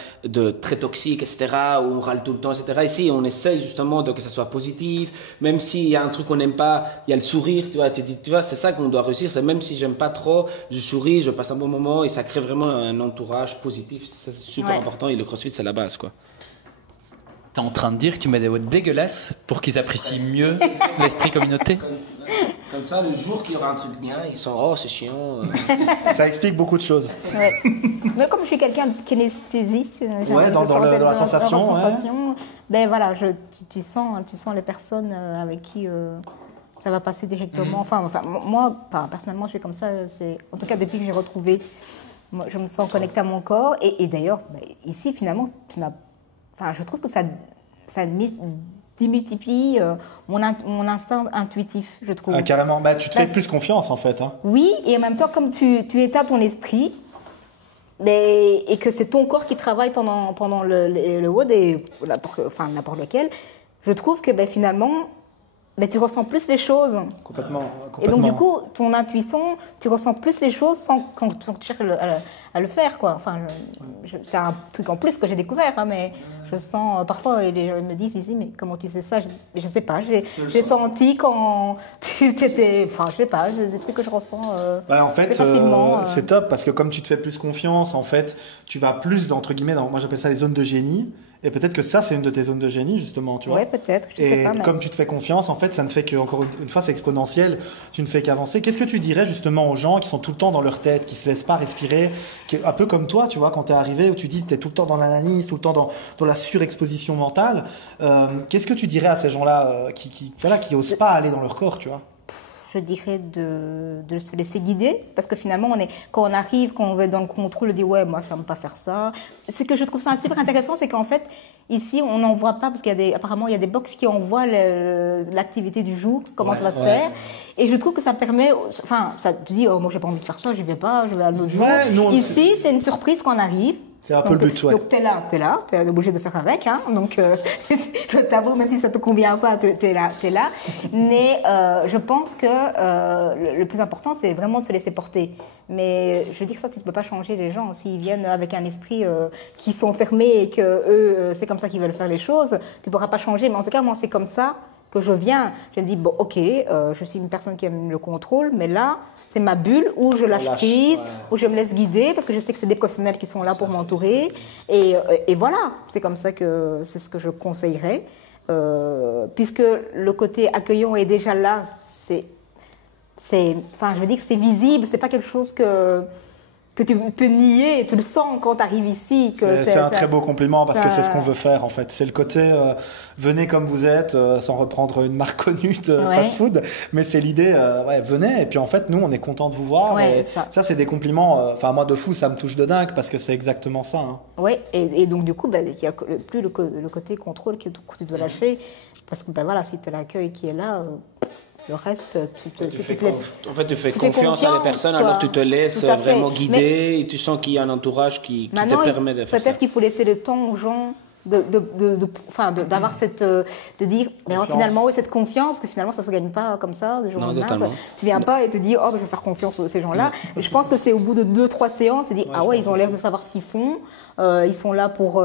très toxique, etc., où on râle tout le temps, etc. Ici, on essaye justement que ça soit positif, même s'il y a un truc qu'on n'aime pas, il y a le sourire, tu vois, c'est ça qu'on doit réussir, c'est même si j'aime pas trop, je souris, je passe un bon moment, et ça crée vraiment un entourage positif, c'est super important, et le CrossFit, c'est la base, quoi. T'es en train de dire que tu mets des votes dégueulasses pour qu'ils apprécient mieux l'esprit communauté? Comme ça, le jour qu'il y aura un truc bien, ils sont « Oh, c'est chiant ». Ça explique beaucoup de choses. Ouais. Mais comme je suis quelqu'un de kinesthésiste, dans la sensation, ben voilà, tu sens les personnes avec qui ça va passer directement. Enfin, moi, personnellement, je suis comme ça. En tout cas, depuis que j'ai retrouvé Moi, je me sens connectée à mon corps. Et d'ailleurs, ici, finalement, je trouve que ça démultiplie mon instinct intuitif, je trouve. Ah, carrément. Tu te fais plus confiance, en fait. Hein. Oui, et en même temps, comme tu éteins ton esprit, et que c'est ton corps qui travaille pendant le WOD, et n'importe lequel, je trouve que finalement, tu ressens plus les choses. Complètement. Et donc, du coup, ton intuition, tu ressens plus les choses sans que tu cherches à le faire, quoi. Enfin, c'est un truc en plus que j'ai découvert, hein, mais je sens... Parfois, les gens me disent ici, mais comment tu sais ça? Je ne sais pas, j'ai senti quand tu étais... Enfin, je sais pas, j'ai des trucs que je ressens en fait, facilement. C'est top, parce que comme tu te fais plus confiance, en fait, tu vas plus, entre guillemets, moi j'appelle ça les zones de génie. Et peut-être que ça, c'est une de tes zones de génie, justement, tu vois. Oui, peut-être, je sais pas. Et comme tu te fais confiance, en fait, ça ne fait qu'encore une fois, c'est exponentiel, tu ne fais qu'avancer. Qu'est-ce que tu dirais, justement, aux gens qui sont tout le temps dans leur tête, qui ne se laissent pas respirer, un peu comme toi, tu vois, quand tu es arrivé, où tu dis que tu es tout le temps dans l'analyse, tout le temps dans la surexposition mentale. Qu'est-ce que tu dirais à ces gens-là qui n'osent pas aller dans leur corps, tu vois? Je dirais de se laisser guider, parce que finalement, quand on arrive, quand on va être dans le contrôle, on dit ouais, moi je n'aime pas faire ça. Ce que je trouve ça super intéressant, c'est qu'en fait, ici, on n'en voit pas, parce qu'apparemment, il y a des box qui envoient l'activité du jour, comment ça va se faire. Et je trouve que ça permet, ça te dit, oh, moi j'ai pas envie de faire ça, j'y vais pas, je vais à l'autre jour. Ici, c'est une surprise quand on arrive. C'est un peu le but, ouais. Donc t'es là, t'es obligé de faire avec, hein. Donc je t'avoue, même si ça te convient pas, t'es là. Mais je pense que le plus important, c'est vraiment de se laisser porter. Mais je veux dire ça, tu ne peux pas changer les gens s'ils viennent avec un esprit qui sont fermés et que eux, c'est comme ça qu'ils veulent faire les choses. Tu pourras pas changer. Mais en tout cas, moi, c'est comme ça que je viens. Je me dis bon, ok, je suis une personne qui aime le contrôle, mais là. C'est ma bulle où je lâche prise, où je me laisse guider, parce que je sais que c'est des professionnels qui sont là pour m'entourer. Et voilà, c'est comme ça que c'est ce que je conseillerais. Puisque le côté accueillant est déjà là, je veux dire que c'est visible, c'est pas quelque chose que tu peux nier, tu le sens quand tu arrives ici. C'est un très beau compliment parce que c'est ce qu'on veut faire en fait. C'est le côté venez comme vous êtes, sans reprendre une marque connue de fast-food, mais c'est l'idée, venez et puis en fait nous on est content de vous voir. Ouais, ça c'est des compliments, moi de fou ça me touche de dingue parce que c'est exactement ça. Hein. Oui, et donc du coup il n'y a plus le côté contrôle que tu dois lâcher parce que si tu as l'accueil qui est là... Le reste, tu fais confiance à les personnes, quoi. Alors tu te laisses vraiment guider et tu sens qu'il y a un entourage qui te permet de faire ça. Peut-être qu'il faut laisser le temps aux gens d'avoir de dire finalement cette confiance, parce que finalement ça ne se gagne pas comme ça du jour au lendemain. Tu viens pas et te dis je vais faire confiance à ces gens-là. Je pense que c'est au bout de 2-3 séances, tu te dis ils ont l'air de savoir ce qu'ils font, ils sont là pour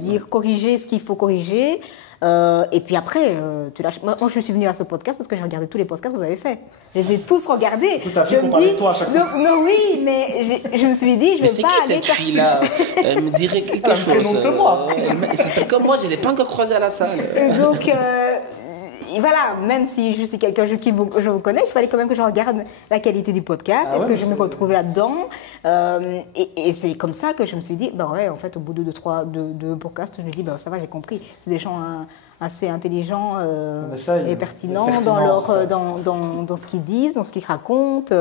dire corriger ce qu'il faut corriger. Et puis après, tu lâches. Moi, je suis venue à ce podcast parce que j'ai regardé tous les podcasts que vous avez fait. Je les ai tous regardés. Tout à fait, on parlait de toi à chaque fois. Non, oui, mais je me suis dit, je vais pas aller... Mais c'est qui cette fille-là? Elle me dirait quelque chose. Elle s'appelle comme moi, je ne l'ai pas encore croisée à la salle. Donc... voilà, même si je suis quelqu'un que je vous connais, il fallait quand même que je regarde la qualité du podcast. Est-ce que je me retrouvais là-dedans? Et c'est comme ça que je me suis dit, en fait, au bout de deux podcasts, je me dis, ça va, j'ai compris. C'est des gens assez intelligents et pertinents dans ce qu'ils disent, dans ce qu'ils racontent.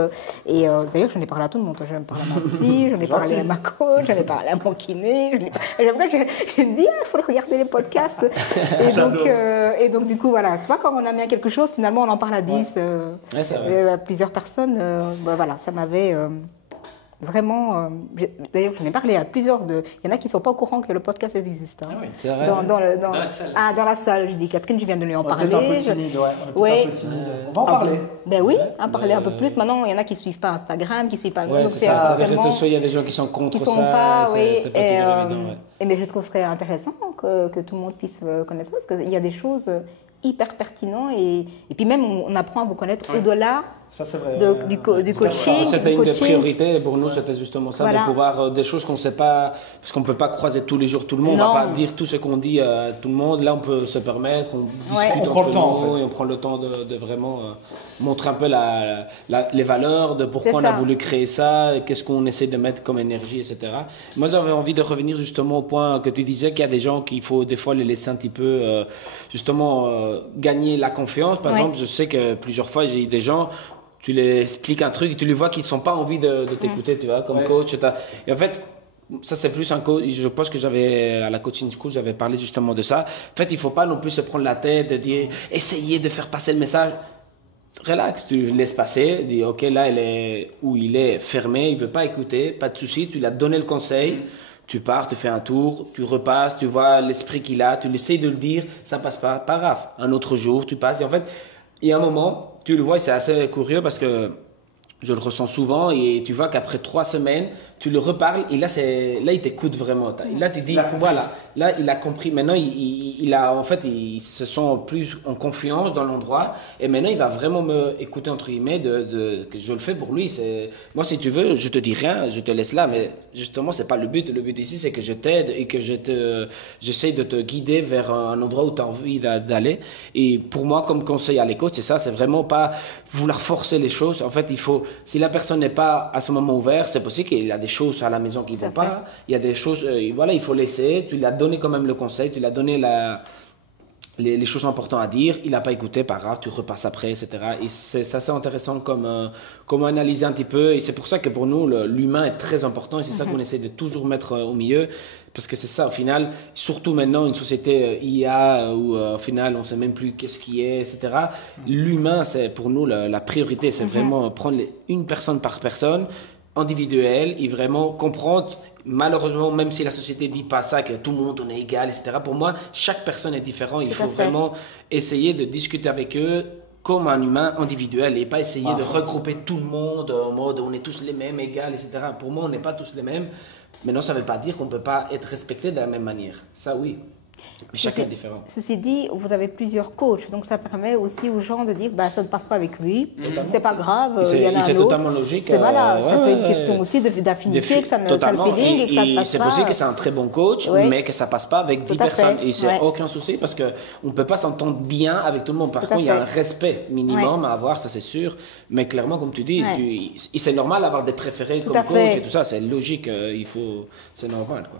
Et d'ailleurs, j'en ai parlé à tout le monde. J'en ai parlé à ma psy, j'en ai parlé à ma coach, j'en ai parlé à mon kiné. Et après, je me dis, il faut regarder les podcasts. Et donc, du coup, voilà. Tu vois, quand on aime bien quelque chose, finalement, on en parle à 10, à plusieurs personnes. Ça m'avait... Vraiment, d'ailleurs, j'en ai parlé à plusieurs il y en a qui ne sont pas au courant que le podcast existe. Hein. Ah oui, c'est vrai. Dans la salle. Dans la salle, je dis Catherine, je viens de lui en parler. On est un peu timide, On va en parler. Ben oui, en parler un peu plus. Maintenant, il y en a qui ne suivent pas Instagram, qui ne suivent pas... Oui, c'est ça. Les réseaux sociaux, il y a des gens qui sont contre ça. C'est pas toujours évident. Mais je trouve que ce serait intéressant que tout le monde puisse connaître ça, parce qu'il y a des choses hyper pertinentes et puis même, on apprend à vous connaître au-delà. Ça, c'est vrai. Du coaching. C'était une des priorités pour nous, c'était justement ça, de pouvoir des choses qu'on ne sait pas, parce qu'on ne peut pas croiser tous les jours tout le monde, on ne va pas dire tout ce qu'on dit à tout le monde. Là, on peut se permettre, on discute entre nous et on prend le temps de vraiment montrer un peu les valeurs, de pourquoi on a voulu créer ça, qu'est-ce qu'on essaie de mettre comme énergie, etc. Moi, j'avais envie de revenir justement au point que tu disais qu'il y a des gens qu'il faut des fois les laisser un petit peu, justement, gagner la confiance. Par exemple, je sais que plusieurs fois, j'ai eu des gens... tu les expliques un truc, tu les vois qu'ils n'ont pas envie de t'écouter, tu vois, comme coach. Et en fait, ça c'est plus un coach. Je pense que à la coaching school, j'avais parlé justement de ça. En fait, il ne faut pas non plus se prendre la tête, de dire, essayer de faire passer le message. Relax, tu laisses passer, dis ok, là il est fermé, il veut pas écouter, pas de souci, tu lui as donné le conseil, tu pars, tu fais un tour, tu repasses, tu vois l'esprit qu'il a, tu essaies de le dire, ça passe pas grave. Un autre jour, tu passes, et en fait, il y a un moment, tu le vois, c'est assez curieux parce que je le ressens souvent, et tu vois qu'après 3 semaines, tu le reparles, et là il t'écoute vraiment. Là, tu dis, voilà, là, il a compris. Maintenant, en fait, il se sent plus en confiance dans l'endroit, et maintenant, il va vraiment me écouter, entre guillemets, que je le fais pour lui. Moi, si tu veux, je te dis rien, je te laisse là, mais justement, c'est pas le but. Le but ici, c'est que je t'aide et que j'essaie de te guider vers un endroit où tu as envie d'aller. Et pour moi, comme conseil à l'écoute, c'est ça, c'est vraiment pas vouloir forcer les choses. En fait, si la personne n'est pas à ce moment ouvert, c'est possible qu'il y a des choses à la maison qui ne vont pas. Il y a des choses, voilà, il faut laisser. Tu lui as donné quand même le conseil, tu lui as donné les choses importantes à dire. Il n'a pas écouté, pas grave, tu repasses après, etc. Et c'est assez intéressant comme analyser un petit peu. Et c'est pour ça que pour nous, l'humain est très important. Et c'est ça qu'on essaie de toujours mettre au milieu. Parce que c'est ça, au final, surtout maintenant, une société IA où au final, on ne sait même plus qu'est-ce qui est, etc. L'humain, c'est pour nous la priorité. C'est vraiment prendre une personne par personne, individuelle, et vraiment comprendre. Malheureusement, même si la société dit pas ça, que tout le monde on est égal, etc. Pour moi, chaque personne est différente. Il faut vraiment essayer de discuter avec eux comme un humain individuel et pas essayer de regrouper tout le monde en mode on est tous les mêmes, égales, etc. Pour moi, on n'est pas tous les mêmes. Mais non, ça ne veut pas dire qu'on ne peut pas être respecté de la même manière. Ça, oui. Mais chacun est différent. Ceci dit, vous avez plusieurs coachs, donc ça permet aussi aux gens de dire ça ne passe pas avec lui, c'est pas grave, il y en a un autre. C'est totalement logique. Ça peut être une question aussi d'affinité, que ça le feeling et que ça ne passe pas. C'est possible que c'est un très bon coach, mais que ça ne passe pas avec 10 personnes. Et c'est aucun souci parce qu'on ne peut pas s'entendre bien avec tout le monde. Par contre, il y a un respect minimum à avoir, ça c'est sûr. Mais clairement, comme tu dis, c'est normal d'avoir des préférés comme coach et tout ça, c'est logique, c'est normal, quoi.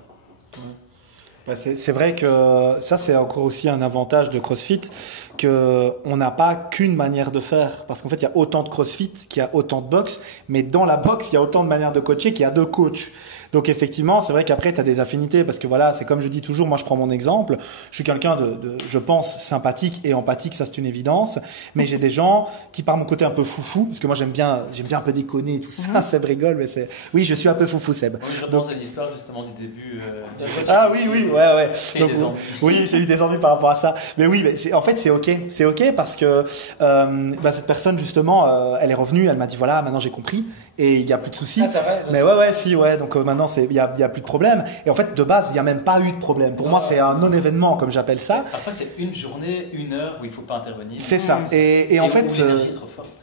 C'est vrai que ça, c'est encore aussi un avantage de CrossFit, qu'on n'a pas qu'une manière de faire. Parce qu'en fait, il y a autant de CrossFit qu'il y a autant de boxe, mais dans la boxe, il y a autant de manières de coacher qu'il y a de coachs. Donc effectivement, c'est vrai qu'après, tu as des affinités, parce que voilà, c'est comme je dis toujours, moi je prends mon exemple, je suis quelqu'un je pense, sympathique et empathique, ça c'est une évidence, mais j'ai des gens qui, par mon côté un peu foufou, parce que moi j'aime bien un peu déconner et tout ça, Seb rigole, mais oui, je suis un peu foufou, Seb. Moi, je repense à l'histoire justement du début. Ah oui, ouais. Donc, oui, j'ai eu des ennuis par rapport à ça. Mais oui, mais en fait, c'est ok parce que cette personne justement, elle est revenue, elle m'a dit voilà, maintenant j'ai compris et il y a plus de soucis. Mais ouais, donc maintenant il y a plus de problème. Et en fait, de base, il y a même pas eu de problème. Pour moi, c'est un non-événement comme j'appelle ça. Parfois, c'est une journée, 1 heure où il faut pas intervenir. C'est ça. Et en fait,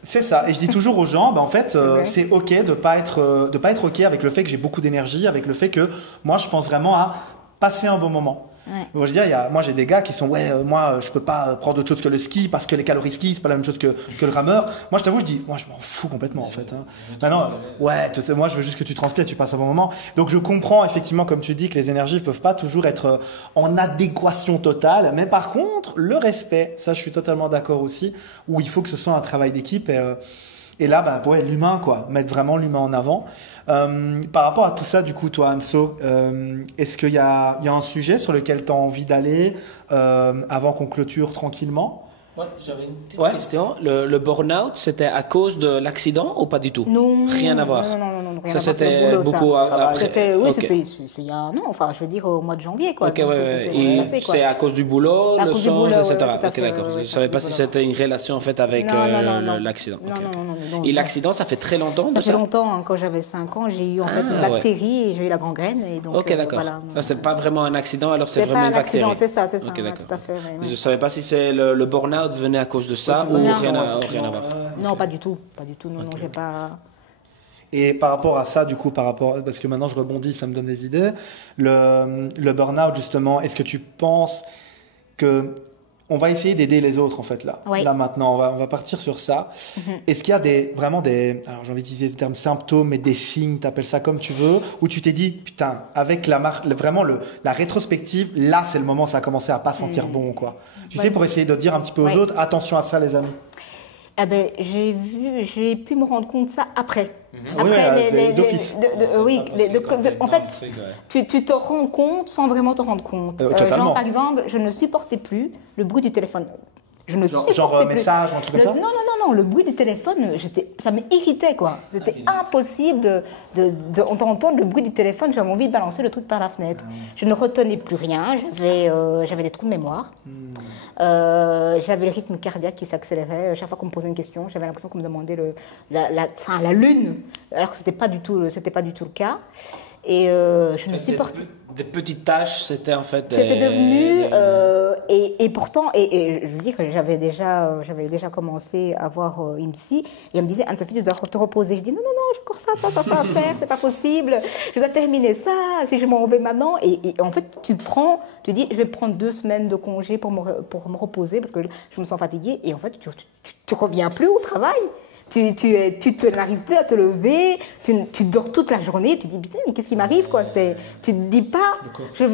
c'est ça. Et je dis toujours aux gens, en fait, c'est ok de pas être ok avec le fait que j'ai beaucoup d'énergie, avec le fait que moi, je pense vraiment à passer un bon moment. Ouais. Je veux dire, moi j'ai des gars qui sont moi je peux pas prendre autre chose que le ski parce que les calories ski c'est pas la même chose que le rameur. Moi je t'avoue, je m'en fous complètement en fait. Maintenant, moi je veux juste que tu transpires, tu passes un bon moment. Donc je comprends effectivement comme tu dis que les énergies peuvent pas toujours être en adéquation totale, mais par contre le respect, ça je suis totalement d'accord aussi, où il faut que ce soit un travail d'équipe et là, l'humain, quoi, mettre vraiment l'humain en avant. Par rapport à tout ça, du coup, toi, Anso, est-ce qu'il y a un sujet sur lequel tu as envie d'aller avant qu'on clôture tranquillement ? Ouais, j'avais une petite question. Le burn-out, c'était à cause de l'accident ou pas du tout ? Non. Rien à voir. Non, ça, c'était beaucoup après. Oui, c'est il y a un an, enfin, je veux dire au mois de janvier, quoi. Ok, et c'est à cause du boulot, le sang, etc. Ok, d'accord. Je ne savais pas si c'était une relation en fait avec l'accident. Non. Et l'accident, ça fait très longtemps ? Ça fait longtemps. Hein, quand j'avais 5 ans, j'ai eu en fait une bactérie et j'ai eu la gangrène. Et donc, ok, d'accord. Ça, c'est pas vraiment un accident, alors c'est vraiment une bactérie. C'est ça. Ok, d'accord. Tout à fait. Je ne savais pas si c'est le burn-out venait à cause de ça ou rien à voir. Non, pas du tout. Non, j'ai pas. Et par rapport à ça, du coup, parce que maintenant je rebondis, ça me donne des idées. Le burn-out, justement, est-ce que tu penses que on va essayer d'aider les autres en fait là. Oui. Là maintenant, on va partir sur ça. Est-ce qu'il y a vraiment des, alors j'ai envie d'utiliser le terme symptômes, mais des signes, t'appelles ça comme tu veux, où tu t'es dit putain, avec la rétrospective, là c'est le moment où ça a commencé à pas sentir bon quoi. Tu sais, pour essayer de dire un petit peu aux autres, attention à ça les amis. Ah ben, j'ai pu me rendre compte ça après. Après, d'office. En fait, tu te rends compte sans vraiment te rendre compte. Totalement. Genre, par exemple, je ne supportais plus le bruit du téléphone. Genre message, un truc comme ça? Non, le bruit du téléphone, ça m'irritait, quoi. C'était impossible d'entendre le bruit du téléphone. J'avais envie de balancer le truc par la fenêtre. Je ne retenais plus rien, j'avais des trous de mémoire. J'avais le rythme cardiaque qui s'accélérait. Chaque fois qu'on me posait une question, j'avais l'impression qu'on me demandait la lune, alors que c'était pas du tout le cas. Et je ne supportais des petites tâches, c'était en fait... C'était devenu... et pourtant, et je veux dire que j'avais déjà commencé à voir une psy, et elle me disait, Anne-Sophie, tu dois te reposer. Je dis, non, j'ai encore ça à faire, c'est pas possible. Je dois terminer ça, si je m'en vais maintenant. Et en fait, tu dis, je vais prendre 2 semaines de congé pour me reposer, parce que je me sens fatiguée. Et en fait, tu reviens plus au travail. Tu n'arrives plus à te lever, tu dors toute la journée, tu te dis putain mais qu'est-ce qui m'arrive quoi, tu te dis pas je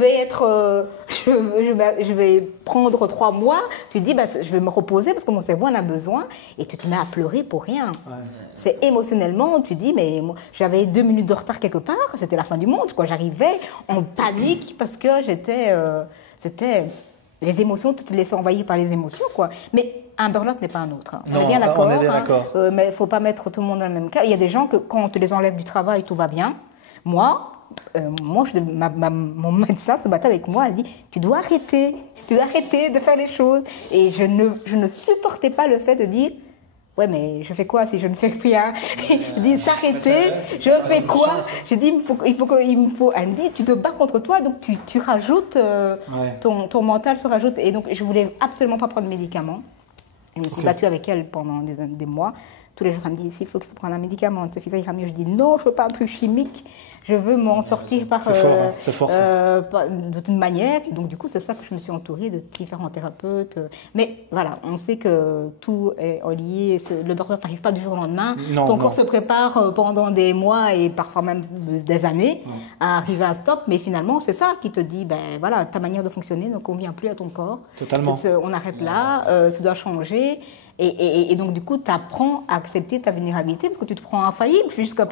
vais prendre 3 mois, tu te dis bah, je vais me reposer parce que mon cerveau en a besoin et tu te mets à pleurer pour rien. Ouais. C'est émotionnellement, tu te dis mais moi, j'avais 2 minutes de retard quelque part, c'était la fin du monde quoi, j'arrivais en panique parce que c'était les émotions, tu te laisses envahir par les émotions quoi. Mais un burn-out n'est pas un autre. On est bien d'accord. Mais il ne faut pas mettre tout le monde dans le même cas. Il y a des gens que quand on te les enlève du travail, tout va bien. Moi, mon médecin se battait avec moi. Elle dit, tu dois arrêter de faire les choses. Et je ne supportais pas le fait de dire, ouais, mais je fais quoi si je ne fais rien? Je dis, s'arrêter, je fais quoi? Je dis, il me faut. Elle me dit, tu te bats contre toi, donc tu rajoutes, ton mental se rajoute. Et donc, je voulais absolument pas prendre de médicaments. Je me suis battue avec elle pendant des mois. Tous les jours, elle me dit, il faut prendre un médicament, ça ira mieux. Je dis, non, je ne veux pas un truc chimique. Je veux m'en sortir par d'une manière. Et donc, du coup, c'est ça que je me suis entourée de différents thérapeutes. Mais voilà, on sait que tout est lié. Le burn-out n'arrive pas du jour au lendemain. Ton corps se prépare pendant des mois et parfois même des années à arriver à un stop. Mais finalement, c'est ça qui te dit, ben voilà, ta manière de fonctionner ne convient plus à ton corps. Totalement. Donc, on arrête là, tu dois changer. Et donc, du coup, tu apprends à accepter ta vulnérabilité parce que tu te prends infaillible jusque là.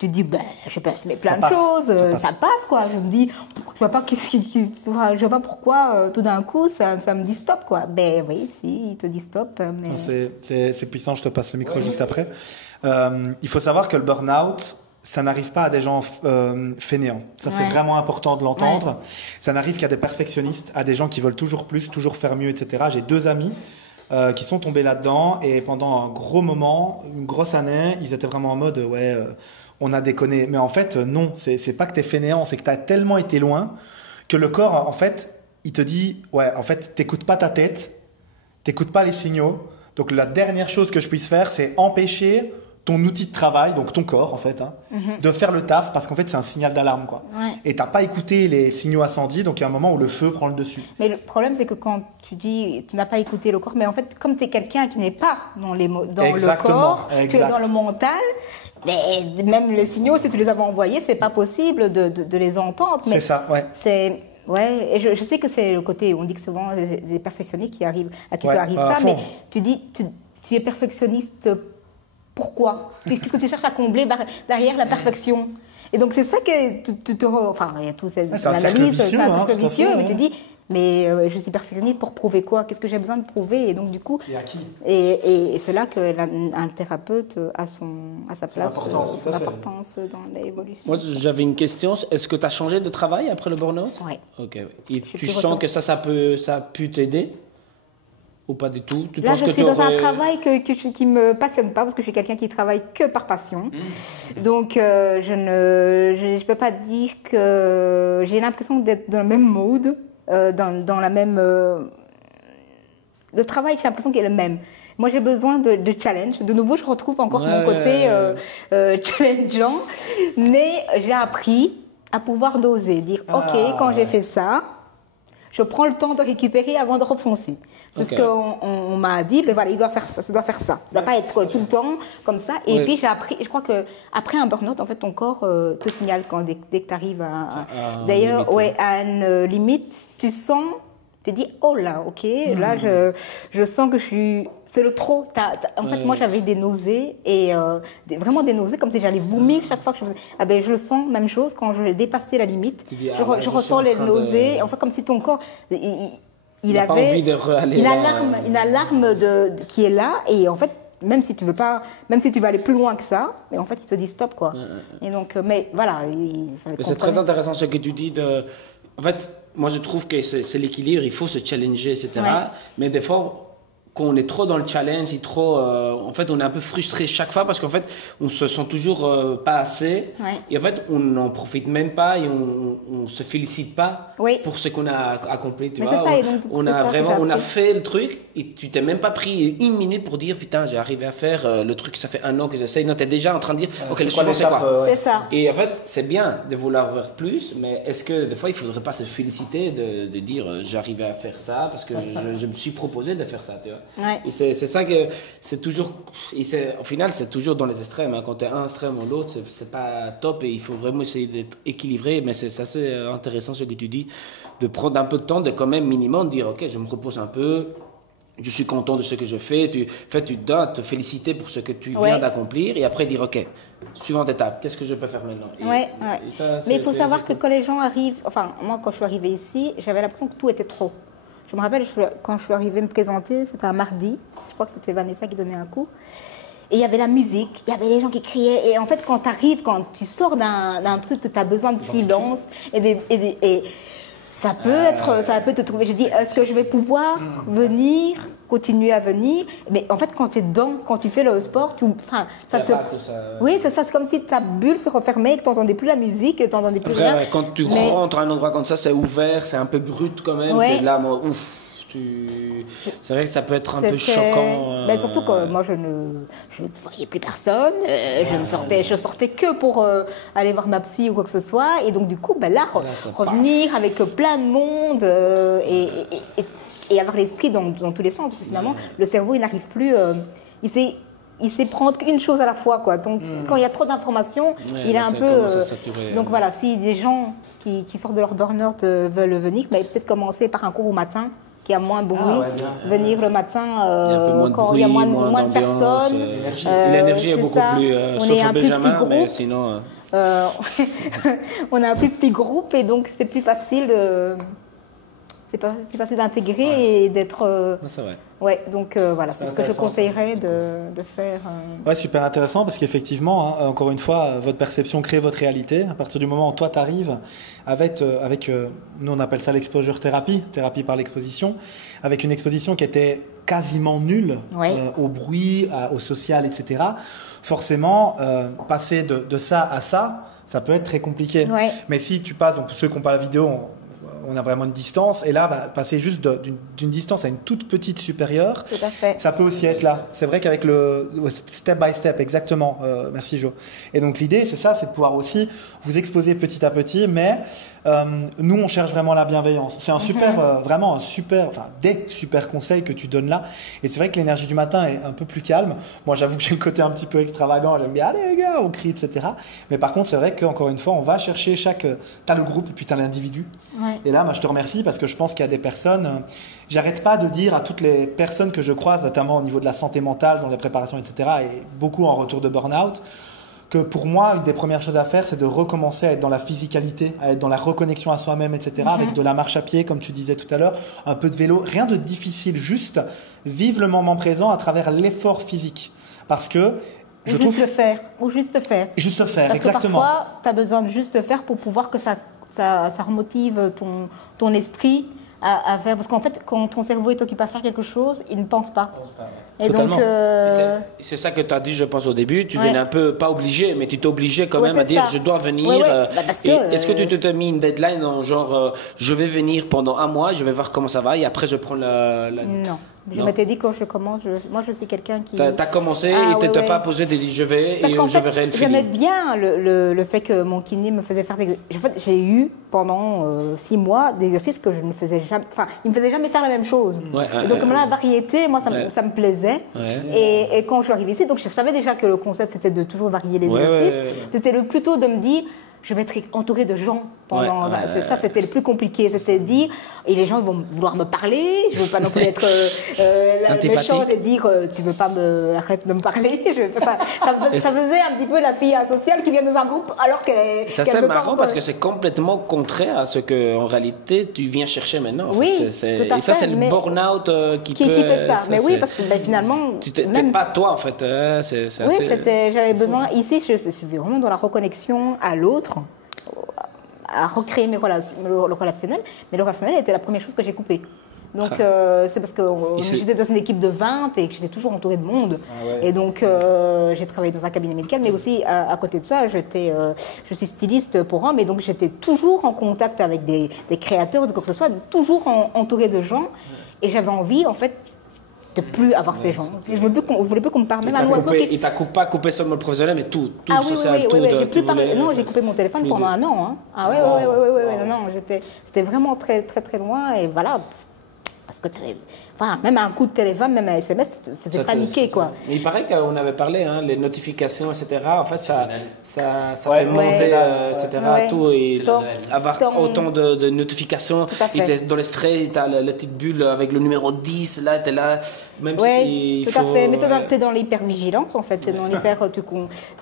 Tu te dis, ben, je passe plein de choses, ça passe, quoi. Je me dis, je vois pas pourquoi, tout d'un coup, ça me dit stop, quoi. Ben oui, si, il te dit stop. Mais... C'est puissant, je te passe le micro juste après. Il faut savoir que le burn-out, ça n'arrive pas à des gens fainéants. Ça, c'est vraiment important de l'entendre. Ouais. Ça n'arrive qu'à des perfectionnistes, à des gens qui veulent toujours plus, toujours faire mieux, etc. J'ai 2 amis qui sont tombés là-dedans et pendant un gros moment, une grosse année, ils étaient vraiment en mode on a déconné. Mais en fait, non, c'est pas que t'es fainéant, c'est que t'as tellement été loin que le corps, en fait, il te dit en fait, t'écoutes pas ta tête, t'écoutes pas les signaux. Donc la dernière chose que je puisse faire, c'est empêcher ton outil de travail, donc ton corps en fait, de faire le taf parce qu'en fait c'est un signal d'alarme quoi. Ouais. Et t'as pas écouté les signaux incendies, donc il y a un moment où le feu prend le dessus. Mais le problème c'est que quand tu dis tu n'as pas écouté le corps, mais en fait comme tu es quelqu'un qui n'est pas dans le corps, tu es dans le mental, mais même les signaux si tu les avais envoyés, c'est pas possible de les entendre. C'est ça, ouais. Ouais, et je sais que c'est le côté, on dit que souvent les perfectionnistes à qui ça arrive ça, mais tu dis tu es perfectionniste. Pourquoi? Qu'est-ce que tu cherches à combler derrière la perfection? Et donc, c'est ça que enfin, il y a tout cette analyse, c'est un cercle vicieux, mais tu dis, mais je suis perfectionniste pour prouver quoi? Qu'est-ce que j'ai besoin de prouver? Et donc, du coup, et à qui? Et c'est là qu'un thérapeute a sa place, son importance dans l'évolution. Moi, j'avais une question. Est-ce que tu as changé de travail après le burn-out? Oui. Ok. Et tu sens que ça a pu t'aider? Ou pas du tout? Là, je suis dans un travail qui me passionne pas parce que je suis quelqu'un qui travaille que par passion. Donc, je ne peux pas dire que j'ai l'impression d'être dans le même mode, dans la même. Le travail, j'ai l'impression qu'il est le même. Moi, j'ai besoin de challenge. De nouveau, je retrouve encore mon côté challengeant, mais j'ai appris à pouvoir doser, dire ok, quand j'ai fait ça, je prends le temps de récupérer avant de refoncer. C'est ce qu'on m'a dit, mais voilà, il doit faire ça, ça doit faire ça. Ça ne doit pas être tout le temps comme ça. Et puis j'ai appris, je crois qu'après un burn-out, en fait, ton corps te signale dès que tu arrives à... D'ailleurs, à une limite, tu sens Tu te dis, oh là, ok, là, je sens que c'est le trop. En fait, moi, j'avais des nausées, et vraiment des nausées, comme si j'allais vomir chaque fois que je faisais. Ah ben, je le sens, même chose, quand je dépassais la limite. Je ressens les nausées, en fait, comme si ton corps... Il avait pas envie de une alarme qui est là, et en fait, même si tu veux aller plus loin que ça, mais en fait, ils te disent stop, quoi. Et donc, mais voilà. C'est très intéressant ce que tu dis en fait, moi je trouve que c'est l'équilibre, il faut se challenger, etc. Mais des fois, quand on est trop dans le challenge, en fait, on est un peu frustré chaque fois parce qu'en fait, on se sent toujours pas assez. Et en fait, on n'en profite même pas et on se félicite pas pour ce qu'on a accompli. Tu vois, on a fait le truc et tu t'es même pas pris une minute pour dire putain, j'ai arrivé à faire le truc, ça fait 1 an que j'essaye. Non, t'es déjà en train de dire ok, le suivant c'est quoi. C'est ça. Et en fait, c'est bien de vouloir faire plus, mais est-ce que des fois, il faudrait pas se féliciter de dire j'arrivais à faire ça parce que je me suis proposé de faire ça, tu vois. Et c'est ça que c'est toujours, au final c'est toujours dans les extrêmes, hein. Quand tu es un extrême ou l'autre, c'est pas top, et il faut vraiment essayer d'être équilibré. Mais c'est assez intéressant ce que tu dis, de prendre un peu de temps, de quand même minimum dire ok, je me repose un peu, je suis content de ce que je fais, tu dois te féliciter pour ce que tu viens d'accomplir, et après dire ok, suivante étape, qu'est-ce que je peux faire maintenant. Mais il faut savoir que quand les gens arrivent, enfin moi quand je suis arrivée ici, j'avais l'impression que tout était trop. Je me rappelle, quand je suis arrivée me présenter, c'était un mardi, je crois que c'était Vanessa qui donnait un coup, et il y avait la musique, il y avait les gens qui criaient, et en fait quand tu sors d'un truc que tu as besoin de silence, et ça peut te trouver, je dis, est-ce que je vais pouvoir continuer à venir, mais en fait quand tu es dedans, quand tu fais le sport, oui, c'est ça, c'est comme si ta bulle se refermait et que tu n'entendais plus la musique, que tu n'entendais plus rien. Quand tu rentres à un endroit comme ça, c'est ouvert, c'est un peu brut quand même, là, c'est vrai que ça peut être un peu choquant. Mais surtout que moi je ne voyais plus personne, je sortais que pour aller voir ma psy ou quoi que ce soit, et donc du coup revenir avec plein de monde et avoir l'esprit dans tous les sens, parce que finalement le cerveau il n'arrive plus, il sait prendre qu'une chose à la fois, quoi. Donc quand il y a trop d'informations, il est un peu donc voilà, si des gens qui sortent de leur burn-out veulent venir, peut-être commencer par un cours au matin qui a moins de bruit, venir le matin quand il y a moins de personnes. L'énergie est beaucoup plus, sauf au Benjamin, mais sinon... on a un plus petit groupe, et donc c'est plus facile d'intégrer et d'être... c'est vrai. Ouais, donc voilà, c'est ce que je conseillerais de faire. Ouais, super intéressant, parce qu'effectivement, hein, encore une fois, votre perception crée votre réalité. À partir du moment où toi, tu arrives avec nous on appelle ça l'exposure thérapie par l'exposition, avec une exposition qui était quasiment nulle au bruit, au social, etc. Forcément, passer de ça à ça peut être très compliqué. Ouais. Mais si tu passes, donc pour ceux qui n'ont pas la vidéo, on a vraiment une distance, et là passer juste d'une distance à une toute petite supérieure, ça peut aussi être là. C'est vrai qu'avec le step by step, exactement, merci Jo. Et donc l'idée c'est ça, c'est de pouvoir aussi vous exposer petit à petit, mais nous on cherche vraiment la bienveillance. C'est un des super conseils que tu donnes là, et c'est vrai que l'énergie du matin est un peu plus calme. Moi j'avoue que j'ai le côté un petit peu extravagant, j'aime bien allez les gars, on crie, etc. Mais par contre c'est vrai qu'encore une fois on va chercher t'as le groupe et puis t'as l'individu. Et là moi je te remercie, parce que je pense qu'il y a des personnes, j'arrête pas de dire à toutes les personnes que je croise, notamment au niveau de la santé mentale, dans les préparations, etc., et beaucoup en retour de burn-out, que pour moi, une des premières choses à faire, c'est de recommencer à être dans la physicalité, à être dans la reconnexion à soi-même, etc., avec de la marche à pied, comme tu disais tout à l'heure, un peu de vélo, rien de difficile, juste vivre le moment présent à travers l'effort physique. Parce que Juste faire. Juste faire, parce exactement. Que parfois, tu as besoin de juste faire pour pouvoir que ça remotive ton esprit à faire. Parce qu'en fait, quand ton cerveau est occupé à faire quelque chose, il ne pense pas. Et totalement. donc, c'est ça que tu as dit, je pense, au début. Tu venais un peu, pas obligé, mais tu t'es obligé quand même à dire je dois venir. Est-ce que tu t'es mis une deadline en genre je vais venir pendant 1 mois, je vais voir comment ça va et après je prends Non. Je m'étais dit quand je commence, moi je suis quelqu'un qui... T'as commencé et tu t'es pas posé, t'es dit je vais et je verrai le feeling. J'aimais bien le fait que mon kiné me faisait faire des... En fait, j'ai eu pendant 6 mois des exercices que je ne faisais jamais... Enfin, il me faisait jamais faire la même chose. Donc comme la variété, moi ça me plaisait. Et quand je suis arrivée ici, donc je savais déjà que le concept c'était de toujours varier les exercices. C'était plutôt de me dire... je vais être entourée de gens pendant. Ça, c'était le plus compliqué. C'était de dire, et les gens vont vouloir me parler. Je ne veux pas non plus être méchante et dire, tu ne veux pas arrête de me parler. Ça faisait un petit peu la fille asociale qui vient dans un groupe alors qu'elle. Ça, c'est marrant parce que c'est complètement contraire à ce que, en réalité, tu viens chercher maintenant. Oui, tout à fait. Et ça, c'est le burn-out qui fait ça. Mais oui, parce que finalement. Tu n'es pas toi, en fait. J'avais besoin. Ici, je suis vraiment dans la reconnexion à l'autre, à recréer le relationnel. Mais le relationnel était la première chose que j'ai coupée. Donc, c'est parce que j'étais dans une équipe de 20 et que j'étais toujours entourée de monde. Et donc, j'ai travaillé dans un cabinet médical, mais aussi, à côté de ça, je suis styliste pour hommes. Et donc, j'étais toujours en contact avec des créateurs, de quoi que ce soit, toujours entourée de gens. Et j'avais envie, en fait, de plus avoir ces gens. Je ne voulais plus qu'on me parle. Même un oiseau qui... Il t'a pas coupé seulement le professionnel, mais tout le social, tout. Non, j'ai coupé mon téléphone pendant un an. Hein. Ah ouais. Non, c'était vraiment très, très, très loin. Et voilà. Parce que même un coup de téléphone, même un SMS, ça faisait paniquer, quoi. Mais il paraît qu'on avait parlé, les notifications, etc. En fait, ça fait monter, etc. Tout, et avoir autant de notifications. Il était dans les stress, tu as la petite bulle avec le numéro 10, là, tu es là. Même si tout à fait. Mais tu es dans l'hypervigilance, en fait. Tu es dans l'hyper...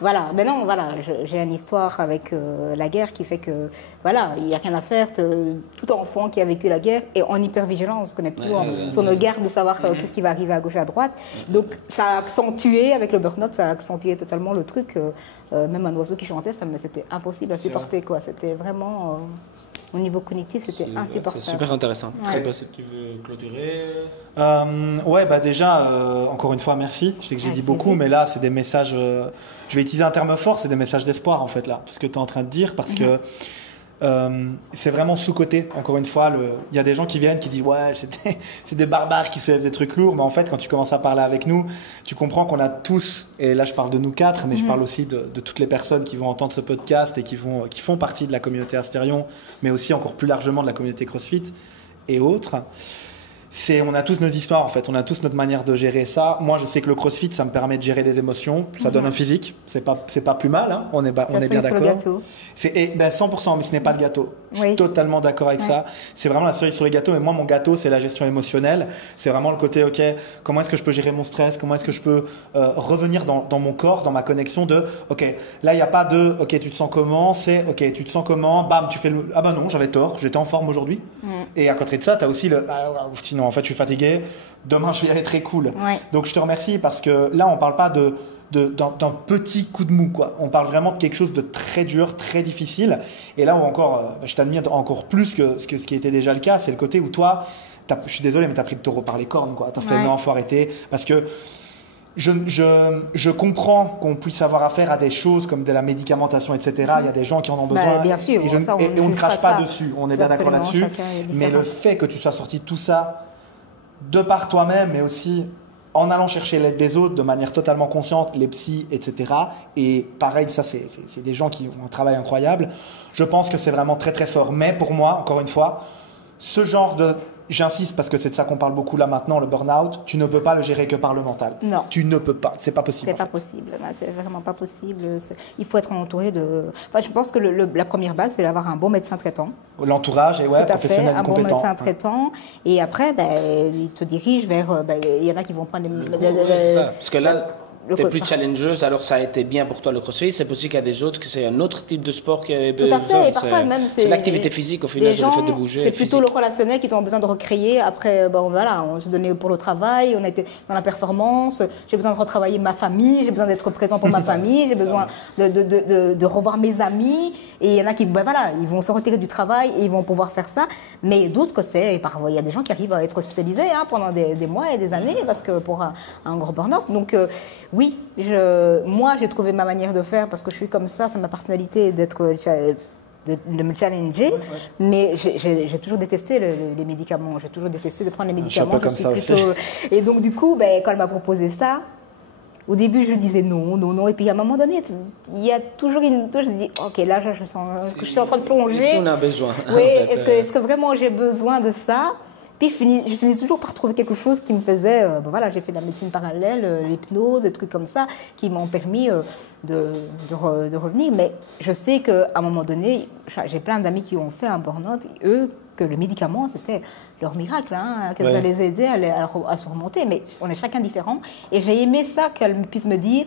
Voilà. Mais non, voilà, j'ai une histoire avec la guerre qui fait que, voilà, il n'y a rien à faire. Tout enfant qui a vécu la guerre est en hypervigilance, connaît tout sur nos gardes de savoir qu'est-ce qui va arriver à gauche et à droite. Donc, ça a accentué, avec le burn-out, ça a accentué totalement le truc. Même un oiseau qui chantait, c'était impossible à supporter, quoi. C'était vraiment... au niveau cognitif, c'était insupportable. C'est super intéressant. Je ne sais pas si tu veux clôturer. Déjà, encore une fois, merci. Je sais que j'ai dit beaucoup, mais là, c'est des messages... je vais utiliser un terme fort, c'est des messages d'espoir, en fait, là. Tout ce que tu es en train de dire, parce que c'est vraiment sous-coté. Encore une fois, il y a des gens qui viennent qui disent ouais, c'est des barbares qui soulèvent des trucs lourds, mais en fait, quand tu commences à parler avec nous, tu comprends qu'on a tous, et là je parle de nous quatre, mais je parle aussi de toutes les personnes qui vont entendre ce podcast et qui font partie de la communauté Astérion, mais aussi encore plus largement de la communauté CrossFit et autres. On a tous nos histoires, en fait, on a tous notre manière de gérer ça. Moi, je sais que le CrossFit, ça me permet de gérer les émotions, ça donne un physique, c'est pas plus mal, hein. On est bien d'accord. 100%, mais ce n'est pas le gâteau. Je suis totalement d'accord avec ça. C'est vraiment la cerise sur le gâteau, mais moi, mon gâteau, c'est la gestion émotionnelle. C'est vraiment le côté, ok, comment est-ce que je peux gérer mon stress, comment est-ce que je peux revenir dans mon corps, dans ma connexion de, ok, là, il n'y a pas de, ok, tu te sens comment, c'est, ok, tu te sens comment, bam, tu fais ah bah non, j'avais tort, j'étais en forme aujourd'hui. Et à côté de ça, tu as aussi sinon, en fait, je suis fatigué. Demain, je vais y aller très cool. Donc, je te remercie parce que là, on ne parle pas d'un petit coup de mou, quoi. On parle vraiment de quelque chose de très dur, très difficile. Et là, je t'admire encore plus que ce qui était déjà le cas. C'est le côté où toi, je suis désolé, mais tu as pris le taureau par les cornes, quoi. Tu as fait non, il faut arrêter. Parce que je comprends qu'on puisse avoir affaire à des choses comme de la médicamentation, etc. Il y a des gens qui en ont besoin. Bien sûr. Et on ne crache pas dessus. On est bien d'accord là-dessus. Mais le fait que tu sois sorti de tout ça de par toi-même, mais aussi en allant chercher l'aide des autres de manière totalement consciente, les psys, etc. Et pareil, ça, c'est des gens qui ont un travail incroyable. Je pense que c'est vraiment très, très fort. Mais pour moi, encore une fois, ce genre de... J'insiste parce que c'est de ça qu'on parle beaucoup là maintenant, le burn-out. Tu ne peux pas le gérer que par le mental. Non. Tu ne peux pas. C'est pas possible. C'est pas possible. C'est vraiment pas possible. Il faut être entouré de. Enfin, je pense que la première base, c'est d'avoir un bon médecin traitant. L'entourage, professionnel et compétent. Un bon médecin traitant. Et après, il te dirige vers. Il y en a qui vont prendre c'est ça. Parce que là. Tu es plus challengeuse, alors ça a été bien pour toi le CrossFit. C'est possible qu'il y a des autres que c'est un autre type de sport qui est. Tout à fait, et parfois même c'est l'activité physique au final, le fait de bouger. C'est plutôt le relationnel qu'ils ont besoin de recréer. Après, on s'est donné pour le travail, on a été dans la performance. J'ai besoin de retravailler ma famille, j'ai besoin d'être présent pour ma famille, j'ai besoin de revoir mes amis. Et il y en a qui, ils vont se retirer du travail et ils vont pouvoir faire ça. Mais d'autres parfois, il y a des gens qui arrivent à être hospitalisés pendant des mois et des années parce que pour un gros burn-out. Donc, oui, moi j'ai trouvé ma manière de faire parce que je suis comme ça, c'est ma personnalité de me challenger, mais j'ai toujours détesté les médicaments, j'ai toujours détesté de prendre les médicaments. Je suis un peu comme ça aussi. Et donc du coup, quand elle m'a proposé ça, au début je disais non, et puis à un moment donné, il y a toujours je dis ok, là je sens que je suis en train de plonger. Ici on a besoin. Oui, est-ce que vraiment j'ai besoin de ça? Puis je finis toujours par trouver quelque chose qui me faisait... voilà, j'ai fait de la médecine parallèle, l'hypnose, des trucs comme ça, qui m'ont permis de revenir. Mais je sais qu'à un moment donné, j'ai plein d'amis qui ont fait un burn-out, eux, que le médicament, c'était leur miracle, hein, que ça les aidait à se remonter. Mais on est chacun différent. Et j'ai aimé ça, qu'elle puisse me dire,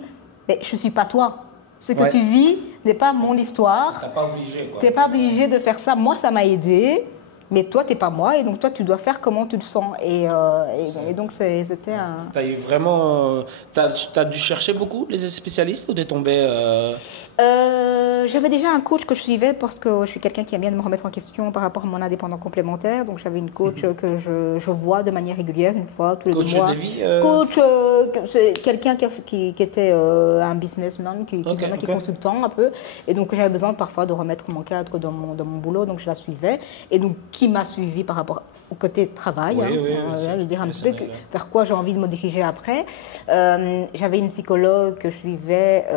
je ne suis pas toi. Ce que tu vis n'est pas mon histoire. Tu n'es pas obligé, quoi. Tu n'es pas obligé de faire ça. Moi, ça m'a aidé. Mais toi, tu n'es pas moi, et donc toi, tu dois faire comment tu le sens. Et donc, c'était un... Tu as eu vraiment... Tu as dû chercher beaucoup, les spécialistes, ou tu es tombé... J'avais déjà un coach que je suivais parce que je suis quelqu'un qui aime bien me remettre en question par rapport à mon indépendant complémentaire. Donc, j'avais une coach que je vois de manière régulière, une fois tous les 2 mois. Coach de vie Coach, c'est quelqu'un qui était un businessman, qui est consultant un peu. Et donc, j'avais besoin parfois de remettre mon cadre dans mon boulot, donc je la suivais. Et donc, qui m'a suivi par rapport au côté travail, lui dire un petit peu vers quoi j'ai envie de me diriger après. J'avais une psychologue que je suivais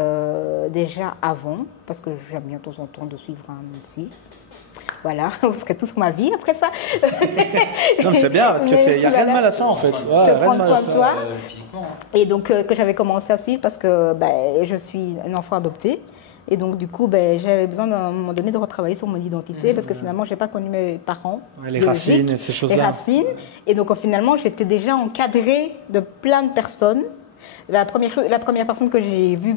déjà avant, parce que j'aime bien de temps en temps de suivre un psy. Voilà, vous serez tous ma vie après ça. Non, mais c'est bien, parce qu'il n'y a rien de mal à ça en fait. Prendre soin de soi. Et donc, que j'avais commencé à suivre parce que je suis un enfant adopté. Et donc, du coup, j'avais besoin à un moment donné de retravailler sur mon identité parce que finalement, je n'ai pas connu mes parents. Les racines et ces choses-là. Les racines. Et donc, finalement, j'étais déjà encadrée de plein de personnes. La première personne que j'ai vue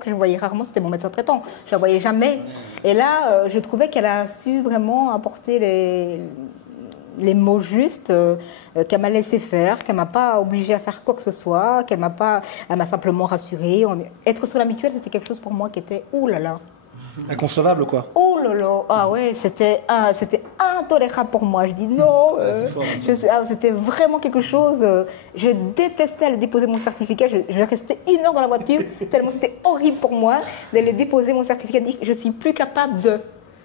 que je voyais rarement, c'était mon médecin traitant. Je ne la voyais jamais. Et là, je trouvais qu'elle a su vraiment apporter les mots justes, qu'elle m'a laissé faire, qu'elle m'a pas obligée à faire quoi que ce soit, elle m'a simplement rassurée. Être sur la mutuelle, c'était quelque chose pour moi qui était oulala. Inconcevable, quoi. Oh là là, ah ouais, c'était intolérable pour moi. Je dis non. C'était vraiment quelque chose. Je détestais aller déposer mon certificat. Je restais 1 heure dans la voiture tellement c'était horrible pour moi d'aller déposer mon certificat. De dire que je suis plus capable de.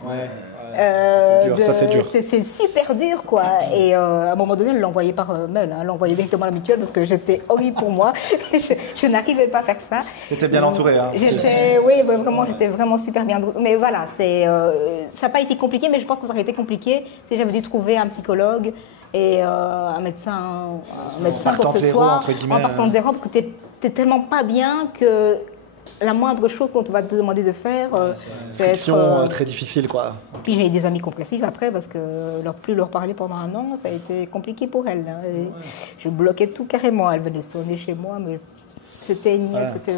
Ouais. C'est dur, ça c'est dur. C'est super dur, quoi. Et à un moment donné, elle l'envoyait par mail. Elle l'envoyait directement à la mutuelle parce que j'étais horrible pour moi. je n'arrivais pas à faire ça. T'étais bien entourée, hein. Vraiment, j'étais vraiment super bien. Mais voilà, ça n'a pas été compliqué, mais je pense que ça aurait été compliqué si j'avais dû trouver un psychologue et un médecin pour ce soir, en partant de zéro, parce que t'es tellement pas bien que la moindre chose qu'on va te demander de faire, c'est être très difficile, quoi. Puis j'ai eu des amis compressifs après parce que plus leur parler pendant 1 an, ça a été compliqué pour elles. Je bloquais tout carrément. Elles venaient sonner chez moi, mais c'était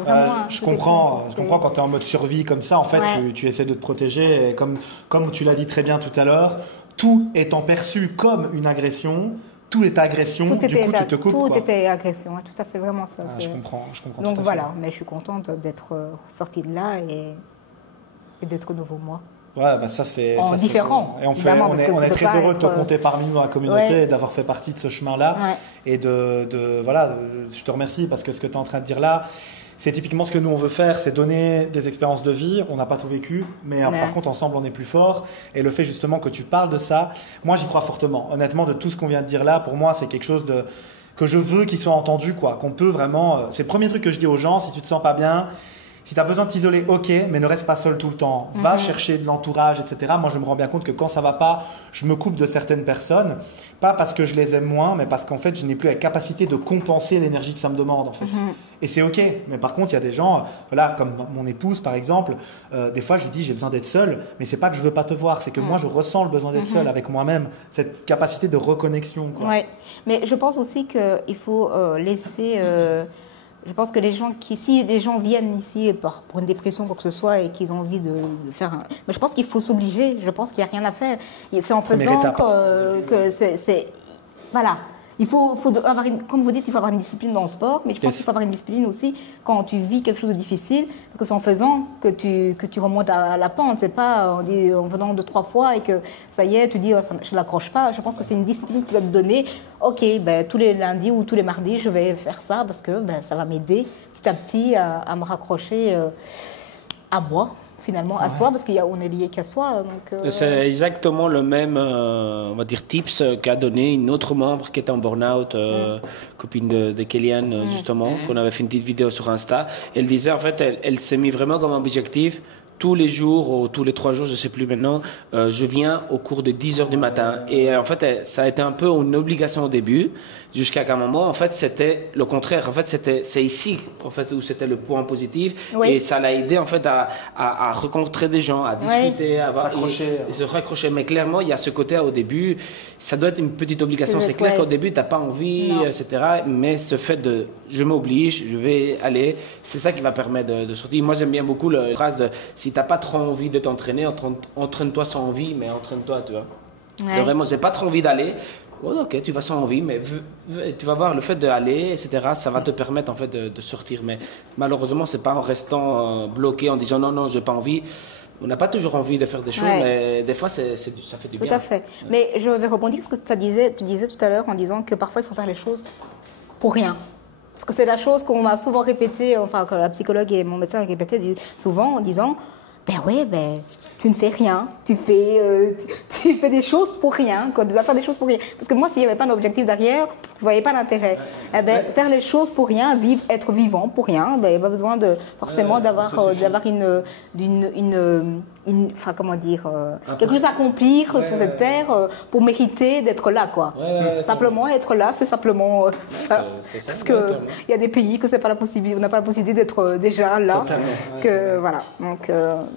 vraiment. Je comprends quand tu es en mode survie comme ça, en fait, tu essaies de te protéger. Et comme tu l'as dit très bien tout à l'heure, tout étant perçu comme une agression. Tout est agression, du coup tu te coupes. Tout était agression, tout à fait, vraiment ça. Je comprends. Donc voilà, mais je suis contente d'être sortie de là et d'être nouveau moi. Ouais, ça c'est différent. Et on est très heureux de te compter parmi nous dans la communauté et d'avoir fait partie de ce chemin-là. Et je te remercie parce que ce que tu es en train de dire là, c'est typiquement ce que nous on veut faire, c'est donner des expériences de vie. On n'a pas tout vécu, mais par contre ensemble on est plus fort. Et le fait justement que tu parles de ça, moi j'y crois fortement. Honnêtement, de tout ce qu'on vient de dire là, pour moi c'est quelque chose que je veux qu'il soit entendu, quoi. Qu'on peut vraiment. C'est le premier truc que je dis aux gens. Si tu te sens pas bien, si tu as besoin de t'isoler, ok, mais ne reste pas seul tout le temps. Va chercher de l'entourage, etc. Moi, je me rends bien compte que quand ça va pas, je me coupe de certaines personnes. Pas parce que je les aime moins, mais parce qu'en fait, je n'ai plus la capacité de compenser l'énergie que ça me demande, en fait. Et c'est ok. Mais par contre, il y a des gens, comme mon épouse, par exemple, des fois, je lui dis, j'ai besoin d'être seule, mais c'est pas que je veux pas te voir, c'est que moi, je ressens le besoin d'être seule avec moi-même. Cette capacité de reconnexion, quoi. Ouais. Mais je pense aussi qu'il faut laisser... Je pense que si des gens viennent ici pour une dépression, quoi que ce soit, et qu'ils ont envie de faire mais je pense qu'il faut s'obliger. Je pense qu'il n'y a rien à faire. C'est en faisant que c'est... Voilà. Il faut avoir comme vous dites, il faut avoir une discipline dans le sport, mais je pense qu'il faut avoir une discipline aussi quand tu vis quelque chose de difficile, parce que c'est en faisant que tu remontes à la pente. C'est pas en venant 2-3 fois et que ça y est, tu dis je ne l'accroche pas. Je pense que c'est une discipline qui va te donner, ok, tous les lundis ou tous les mardis, je vais faire ça parce que ça va m'aider petit à petit à me raccrocher à moi. Finalement, à soi, parce qu'on est lié qu'à soi. C'est exactement le même, on va dire, tips qu'a donné une autre membre qui était en burn-out, copine de Kellyanne, justement, qu'on avait fait une petite vidéo sur Insta. Elle disait, en fait, elle s'est mis vraiment comme objectif tous les jours ou tous les 3 jours, je sais plus maintenant, je viens au cours de 10 heures du matin. Et en fait, ça a été un peu une obligation au début, jusqu'à qu'à un moment, en fait, c'était le contraire. En fait, c'est ici, en fait, où c'était le point positif. Oui. Et ça l'a aidé, en fait, à rencontrer des gens, à discuter, à se raccrocher. Mais clairement, il y a ce côté au début, ça doit être une petite obligation. C'est clair qu'au début, t'as pas envie, etc. Mais ce fait de, je m'oblige, je vais aller, c'est ça qui va permettre de sortir. Moi, j'aime bien beaucoup la phrase de, si t'as pas trop envie de t'entraîner, entraîne-toi sans envie, mais entraîne-toi, tu vois. Ouais. Vraiment, j'ai pas trop envie d'aller. Oh, ok, tu vas sans envie, mais tu vas voir le fait d'aller, etc. Ça va te permettre en fait de sortir. Mais malheureusement, c'est pas en restant bloqué, en disant non, j'ai pas envie. On n'a pas toujours envie de faire des choses, mais des fois, ça fait du bien. Tout à fait. Mais je vais rebondir sur ce que tu disais tout à l'heure en disant que parfois il faut faire les choses pour rien. Parce que c'est la chose qu'on m'a souvent répétée, enfin que la psychologue et mon médecin répétaient souvent en disant tu ne fais rien, tu fais des choses pour rien, quoi. Tu dois faire des choses pour rien. Parce que moi, s'il n'y avait pas d'objectif derrière, je ne voyais pas d'intérêt. Faire les choses pour rien, être vivant pour rien, il n'y a pas besoin forcément d'avoir quelque chose à accomplir sur cette terre pour mériter d'être là, quoi. Simplement être là, c'est simplement ça. Parce qu'il y a des pays que c'est pas la possibilité, on n'a pas la possibilité d'être déjà là. Voilà. Donc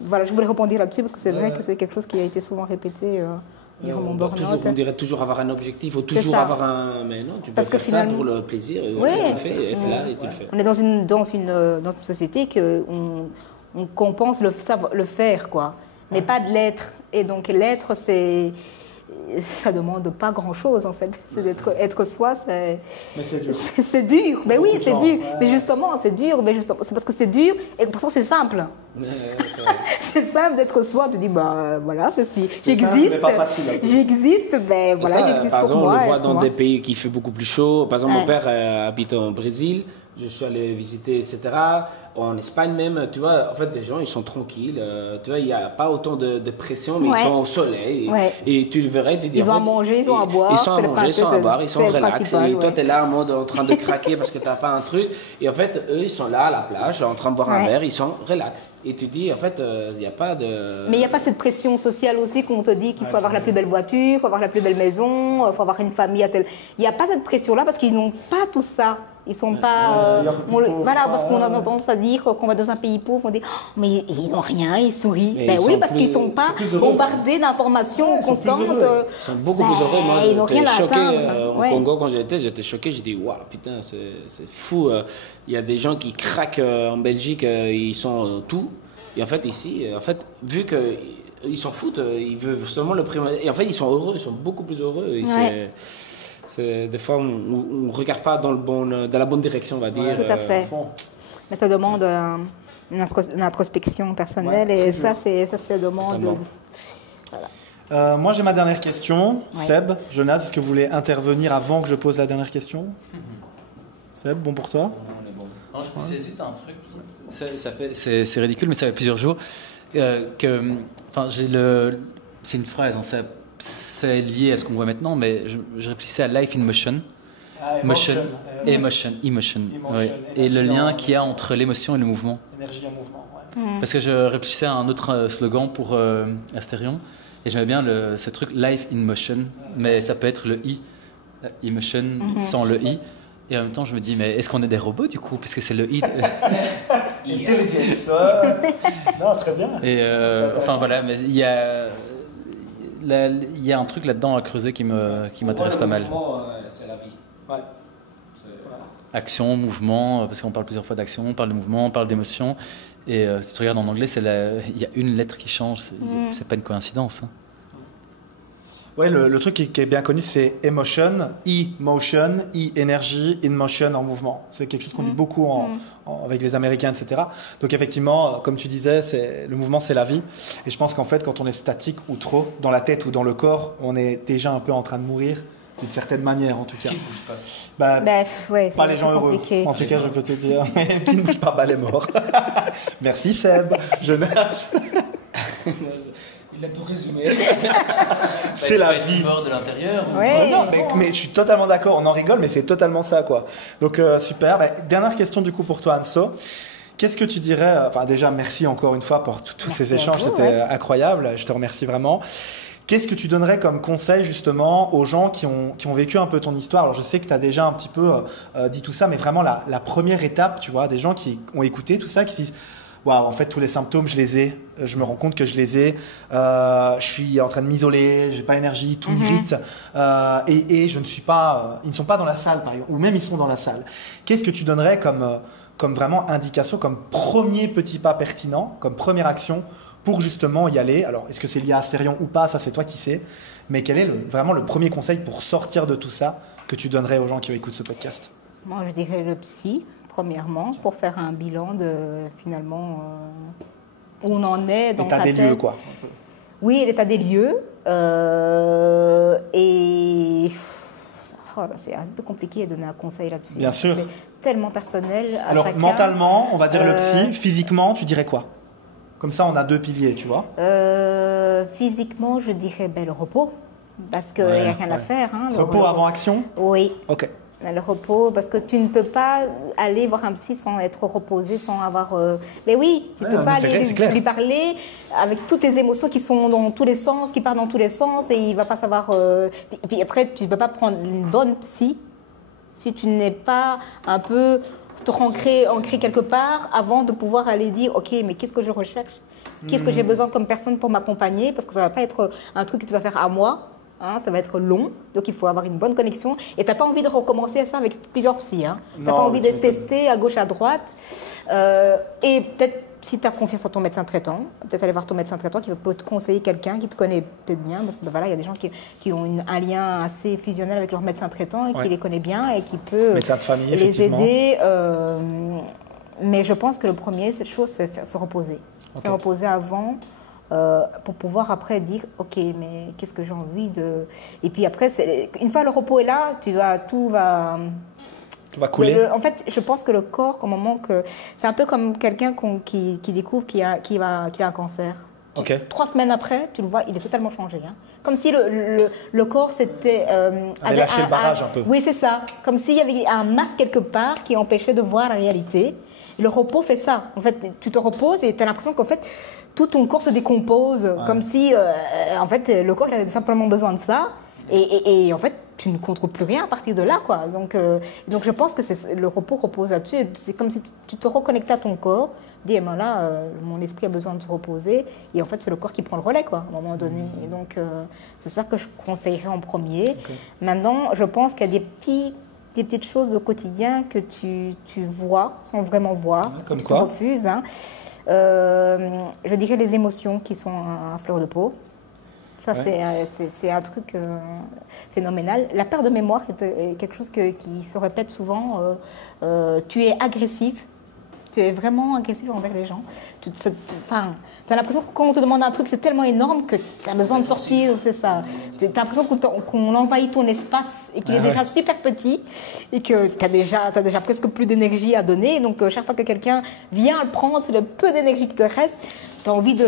voilà, je voulais répondre là-dessus parce que c'est vrai que c'est quelque chose qui a été souvent répété durant mon burn-out. On dirait toujours avoir un objectif ou toujours avoir un... Mais non, tu peux faire ça pour le plaisir et tu le fais, être là et tu le fais. On est dans une société qu'on compense le faire, quoi, mais pas de l'être. Et donc l'être, ça demande pas grand-chose en fait. C'est être soi, Mais c'est dur. C'est dur. Mais oui, c'est dur. Mais justement, c'est dur. Mais justement, c'est parce que c'est dur et pourtant c'est simple. C'est simple d'être soi. Tu dis voilà, j'existe. J'existe. Ben voilà, j'existe par pour exemple, moi. On le voit dans des pays qui fait beaucoup plus chaud. Par exemple, mon père habite au Brésil. Je suis allé visiter, etc. En Espagne même, tu vois, en fait, les gens, ils sont tranquilles. Tu vois, il n'y a pas autant de pression, mais ils sont au soleil. Et tu le verrais, tu dis... Ils ont à manger, ils ont à boire. Ils sont à manger, ils sont à boire, ils sont relax. Et toi, tu es là en mode en train de craquer parce que tu n'as pas un truc. Et en fait, eux, ils sont là à la plage, en train de boire un verre, ils sont relax. Et tu dis, en fait, il n'y a pas de... Mais il n'y a pas cette pression sociale aussi qu'on te dit qu'il faut avoir la plus belle voiture, il faut avoir la plus belle maison, il faut avoir une famille à tel... Il n'y a pas cette pression-là parce qu'ils n'ont pas tout ça. Ils sont pas... parce qu'on a tendance à dire qu'on va dans un pays pauvre, on dit mais ils n'ont rien, ils sourient. Oui, parce qu'ils ne sont pas bombardés d'informations constantes. Ils sont beaucoup plus heureux. Moi, j'étais choqué au Congo quand j'étais choqué. J'ai dit, waouh, putain, c'est fou. Il y a des gens qui craquent en Belgique, ils sont tout. Et en fait, ici, vu qu'ils s'en foutent, ils veulent seulement le prix. Et en fait, ils sont heureux, ils sont beaucoup plus heureux. Et des fois, on ne regarde pas dans la bonne direction, on va dire. Tout à fait. Mais ça demande une introspection personnelle et ça demande... Voilà. Moi, j'ai ma dernière question. Seb, Jonas, est-ce que vous voulez intervenir avant que je pose la dernière question? Seb, bon pour toi? On est bon. Non, je disais juste un truc. C'est ridicule, mais ça fait plusieurs jours c'est une phrase, hein, c'est lié à ce qu'on voit maintenant, mais je réfléchissais à Life in Motion. Emotion. Oui. Et le lien qu'il y a entre l'émotion et le mouvement. Énergie en mouvement, Parce que je réfléchissais à un autre slogan pour Astérion, et j'aimais bien ce truc Life in Motion, mais ça peut être le I, Emotion sans le I. Et en même temps, je me dis, mais est-ce qu'on est des robots du coup, puisque c'est le I Intelligence. Non, très bien. Et voilà, mais il y a un truc là-dedans à creuser qui m'intéresse pas mal. C'est la vie. Action, mouvement, parce qu'on parle plusieurs fois d'action, on parle de mouvement, on parle d'émotion. Et si tu regardes en anglais, il y a une lettre qui change, c'est pas une coïncidence. Hein. Ouais, le truc qui est bien connu, c'est emotion, e-motion, e-énergie, in-motion en mouvement. C'est quelque chose qu'on dit beaucoup avec les Américains, etc. Donc effectivement, comme tu disais, le mouvement, c'est la vie. Et je pense qu'en fait, quand on est statique ou trop, dans la tête ou dans le corps, on est déjà un peu en train de mourir, d'une certaine manière en tout cas. Qui ne bouge pas. Pas les gens heureux. En tout cas, je peux te dire. Qui ne bouge pas, les morts. Merci Seb, Jonas. Il a tout résumé. C'est la vie. Mort de l'intérieur. Non, mais je suis totalement d'accord. On en rigole, mais c'est totalement ça, quoi. Donc super. Dernière question du coup pour toi, Anso. Qu'est-ce que tu dirais, enfin déjà merci encore une fois pour tous ces échanges, c'était incroyable, je te remercie vraiment. Qu'est-ce que tu donnerais comme conseil justement aux gens qui ont vécu un peu ton histoire? Alors je sais que tu as déjà un petit peu dit tout ça, mais vraiment la première étape, tu vois, des gens qui ont écouté tout ça, qui se disent waouh, en fait tous les symptômes je les ai, je me rends compte que je les ai, je suis en train de m'isoler, j'ai pas énergie, tout m'irrite, et je ne suis pas, ils ne sont pas dans la salle par exemple, ou même ils sont dans la salle. Qu'est-ce que tu donnerais comme vraiment indication, comme premier petit pas pertinent, comme première action pour justement y aller? Alors, est-ce que c'est lié à Astérion ou pas? Ça, c'est toi qui sais. Mais quel est vraiment le premier conseil pour sortir de tout ça que tu donnerais aux gens qui écoutent ce podcast? Moi, je dirais le psy, premièrement, pour faire un bilan de finalement où on en est dans l'état des lieux, quoi. Oui, l'état des lieux. Et c'est un peu compliqué de donner un conseil là-dessus. Bien sûr. C'est tellement personnel. Alors, mentalement, on va dire le psy. Physiquement, tu dirais quoi? Comme ça, on a deux piliers, tu vois. Physiquement, je dirais le repos. Parce qu'il n'y a rien à faire. Hein, repos avant action? Oui. Ok. Le repos, parce que tu ne peux pas aller voir un psy sans être reposé, sans avoir... Mais oui, tu ne peux pas aller lui parler avec toutes tes émotions qui sont dans tous les sens, qui partent dans tous les sens, et il ne va pas savoir... Et puis après, tu ne peux pas prendre une bonne psy si tu n'es pas un peu ancré quelque part avant de pouvoir aller dire, ok, mais qu'est-ce que je recherche? Qu'est-ce que j'ai besoin comme personne pour m'accompagner? Parce que ça ne va pas être un truc que tu vas faire à moi. Hein, ça va être long, donc il faut avoir une bonne connexion. Et tu n'as pas envie de recommencer ça avec plusieurs psys. Hein. Tu n'as pas envie de tester à gauche, à droite. Et peut-être, si tu as confiance en ton médecin traitant, peut-être aller voir ton médecin traitant qui peut te conseiller quelqu'un qui te connaît peut-être bien. Parce que voilà, il y a des gens qui ont un lien assez fusionnel avec leur médecin traitant et qui les connaît bien et qui peut médecin de famille, les aider. Mais je pense que le premier, cette chose, c'est se reposer. Se reposer avant... pour pouvoir après dire ok, mais qu'est-ce que j'ai envie de... Et puis après, une fois le repos est là, tout va couler. En fait, je pense que le corps, au moment que... C'est un peu comme quelqu'un qui découvre qu'il a un cancer. 3 semaines après, tu le vois, il est totalement changé. Hein. Comme si le corps s'était... avait lâché le barrage un peu. Oui, c'est ça. Comme s'il y avait un masque quelque part qui empêchait de voir la réalité. Et le repos fait ça. En fait, tu te reposes et tu as l'impression qu'en fait, tout ton corps se décompose. Comme si, en fait, le corps il avait simplement besoin de ça. Et en fait, tu ne contrôles plus rien à partir de là, quoi. Donc je pense que le repos repose là-dessus. C'est comme si tu te reconnectais à ton corps. Dis, ben là, mon esprit a besoin de se reposer. Et en fait, c'est le corps qui prend le relais, quoi, à un moment donné. Et donc, c'est ça que je conseillerais en premier. Maintenant, je pense qu'il y a des petites choses de quotidien que tu vois, sans vraiment voir. Comme tu quoi? te refuses. Hein. Je dirais les émotions qui sont à fleur de peau. Ça, c'est un truc phénoménal. La perte de mémoire est quelque chose qui se répète souvent. Tu es agressif. Tu es vraiment agressif envers les gens. Tu as l'impression que quand on te demande un truc, c'est tellement énorme que tu as besoin de sortir. C'est ça. Tu as l'impression qu'on envahit ton espace et qu'il est déjà super petit et que tu as déjà presque plus d'énergie à donner. Donc, chaque fois que quelqu'un vient le prendre, le peu d'énergie qui te reste, tu as envie de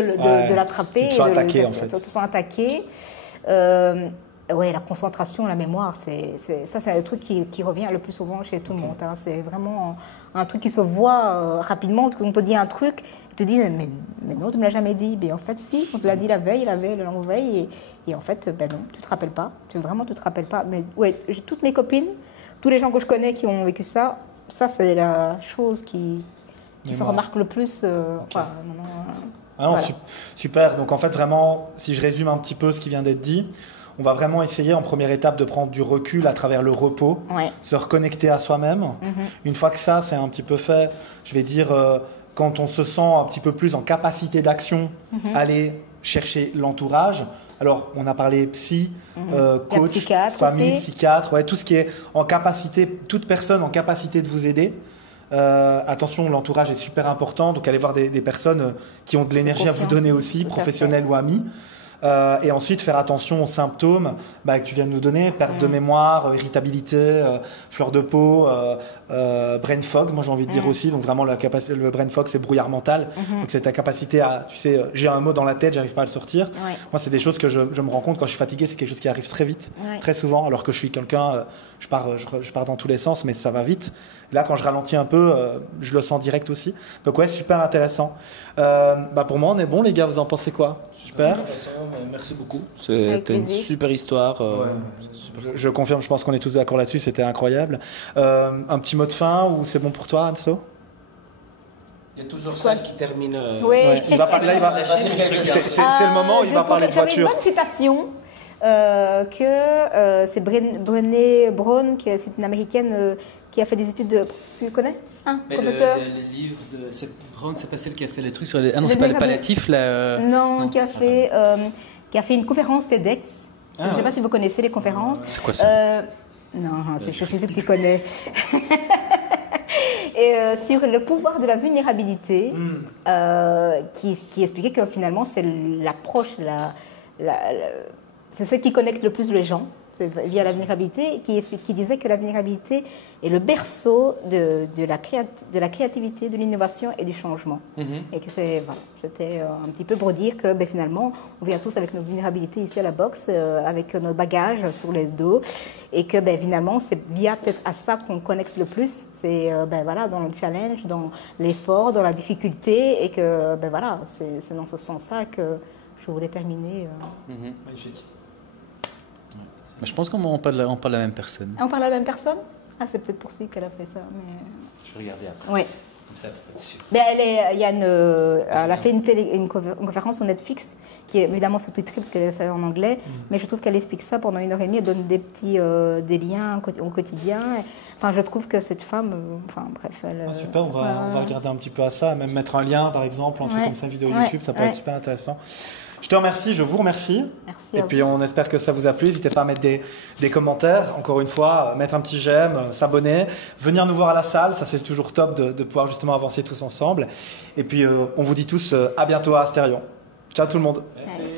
l'attraper. Tu te sens attaqué, en fait. Tu te sens attaqué. La concentration, la mémoire, c'est le truc qui revient le plus souvent chez tout le monde. Hein. C'est vraiment un truc qui se voit rapidement. Quand on te dit un truc, tu te dis mais non, tu ne me l'as jamais dit. Mais en fait, si, on te l'a dit la veille, le lendemain, et en fait, non, tu ne te rappelles pas. Tu te rappelles pas. Mais toutes mes copines, tous les gens que je connais qui ont vécu ça, c'est la chose qui se remarque le plus. Voilà. Super. Donc en fait, vraiment, si je résume un petit peu ce qui vient d'être dit, on va vraiment essayer en première étape de prendre du recul à travers le repos, se reconnecter à soi-même. Une fois que ça, c'est un petit peu fait, je vais dire, quand on se sent un petit peu plus en capacité d'action, aller chercher l'entourage. Alors, on a parlé psy, coach, famille, psychiatre, tout ce qui est en capacité, toute personne en capacité de vous aider. Attention, l'entourage est super important, donc allez voir des personnes qui ont de l'énergie à vous donner aussi, professionnelles ou amis. Et ensuite, faire attention aux symptômes que tu viens de nous donner, perte de mémoire, irritabilité, fleur de peau, brain fog, moi j'ai envie de dire aussi. Donc vraiment, le brain fog, c'est brouillard mental. Donc c'est ta capacité à, tu sais, j'ai un mot dans la tête, j'arrive pas à le sortir. Moi, c'est des choses que je me rends compte quand je suis fatigué, c'est quelque chose qui arrive très vite, très souvent, alors que je suis quelqu'un, je pars dans tous les sens, mais ça va vite. Là, quand je ralentis un peu, je le sens direct aussi. Donc ouais, super intéressant. Pour moi, on est bon, les gars, vous en pensez quoi? Super. Merci beaucoup. C'était une super histoire. Je confirme, je pense qu'on est tous d'accord là-dessus, c'était incroyable. Un petit mot de fin ou c'est bon pour toi, Anso? Il y a toujours ça qui termine. Oui. C'est le moment où il va parler de voiture. Une bonne citation que c'est Brené Brown, qui est une américaine qui a fait des études de. Tu le connais? Professeur. Les livres de cette Brown, c'est pas celle qui a fait les trucs sur les. Ah non, c'est pas les palliatifs là. Non, qui a fait une conférence TEDx. Je ne sais pas si vous connaissez les conférences. C'est quoi ça? Non, c'est ce que tu connais. Et sur le pouvoir de la vulnérabilité, qui expliquait que finalement c'est l'approche, c'est ce qui connecte le plus les gens via la vulnérabilité, qui disait que la vulnérabilité est le berceau de la créativité, de l'innovation et du changement. Et que c'était un petit peu pour dire que finalement, on vient tous avec nos vulnérabilités ici à la boxe, avec nos bagages sur les dos, et que finalement, c'est via peut-être à ça qu'on connecte le plus. C'est dans le challenge, dans l'effort, dans la difficulté, et que c'est dans ce sens-là que je voulais terminer. Magnifique. Je pense qu'on parle de la même personne. On parle de la même personne? C'est peut-être pour ça qu'elle a fait ça. Mais... Je vais regarder après. Oui. Comme ça, être sûr. Elle a fait une conférence sur Netflix, qui est évidemment sous-titrée parce qu'elle est en anglais, mais je trouve qu'elle explique ça pendant 1h30, elle donne des liens au quotidien. Enfin, je trouve que cette femme, elle... super, on va regarder un petit peu à ça, même mettre un lien par exemple, un truc comme ça, vidéo YouTube, ça peut être super intéressant. Je te remercie, je vous remercie. Merci. Et puis on espère que ça vous a plu. N'hésitez pas à mettre des commentaires, encore une fois, mettre un petit j'aime, s'abonner, venir nous voir à la salle, ça c'est toujours top de pouvoir justement avancer tous ensemble. Et puis on vous dit tous à bientôt à Astérion. Ciao tout le monde. Allez.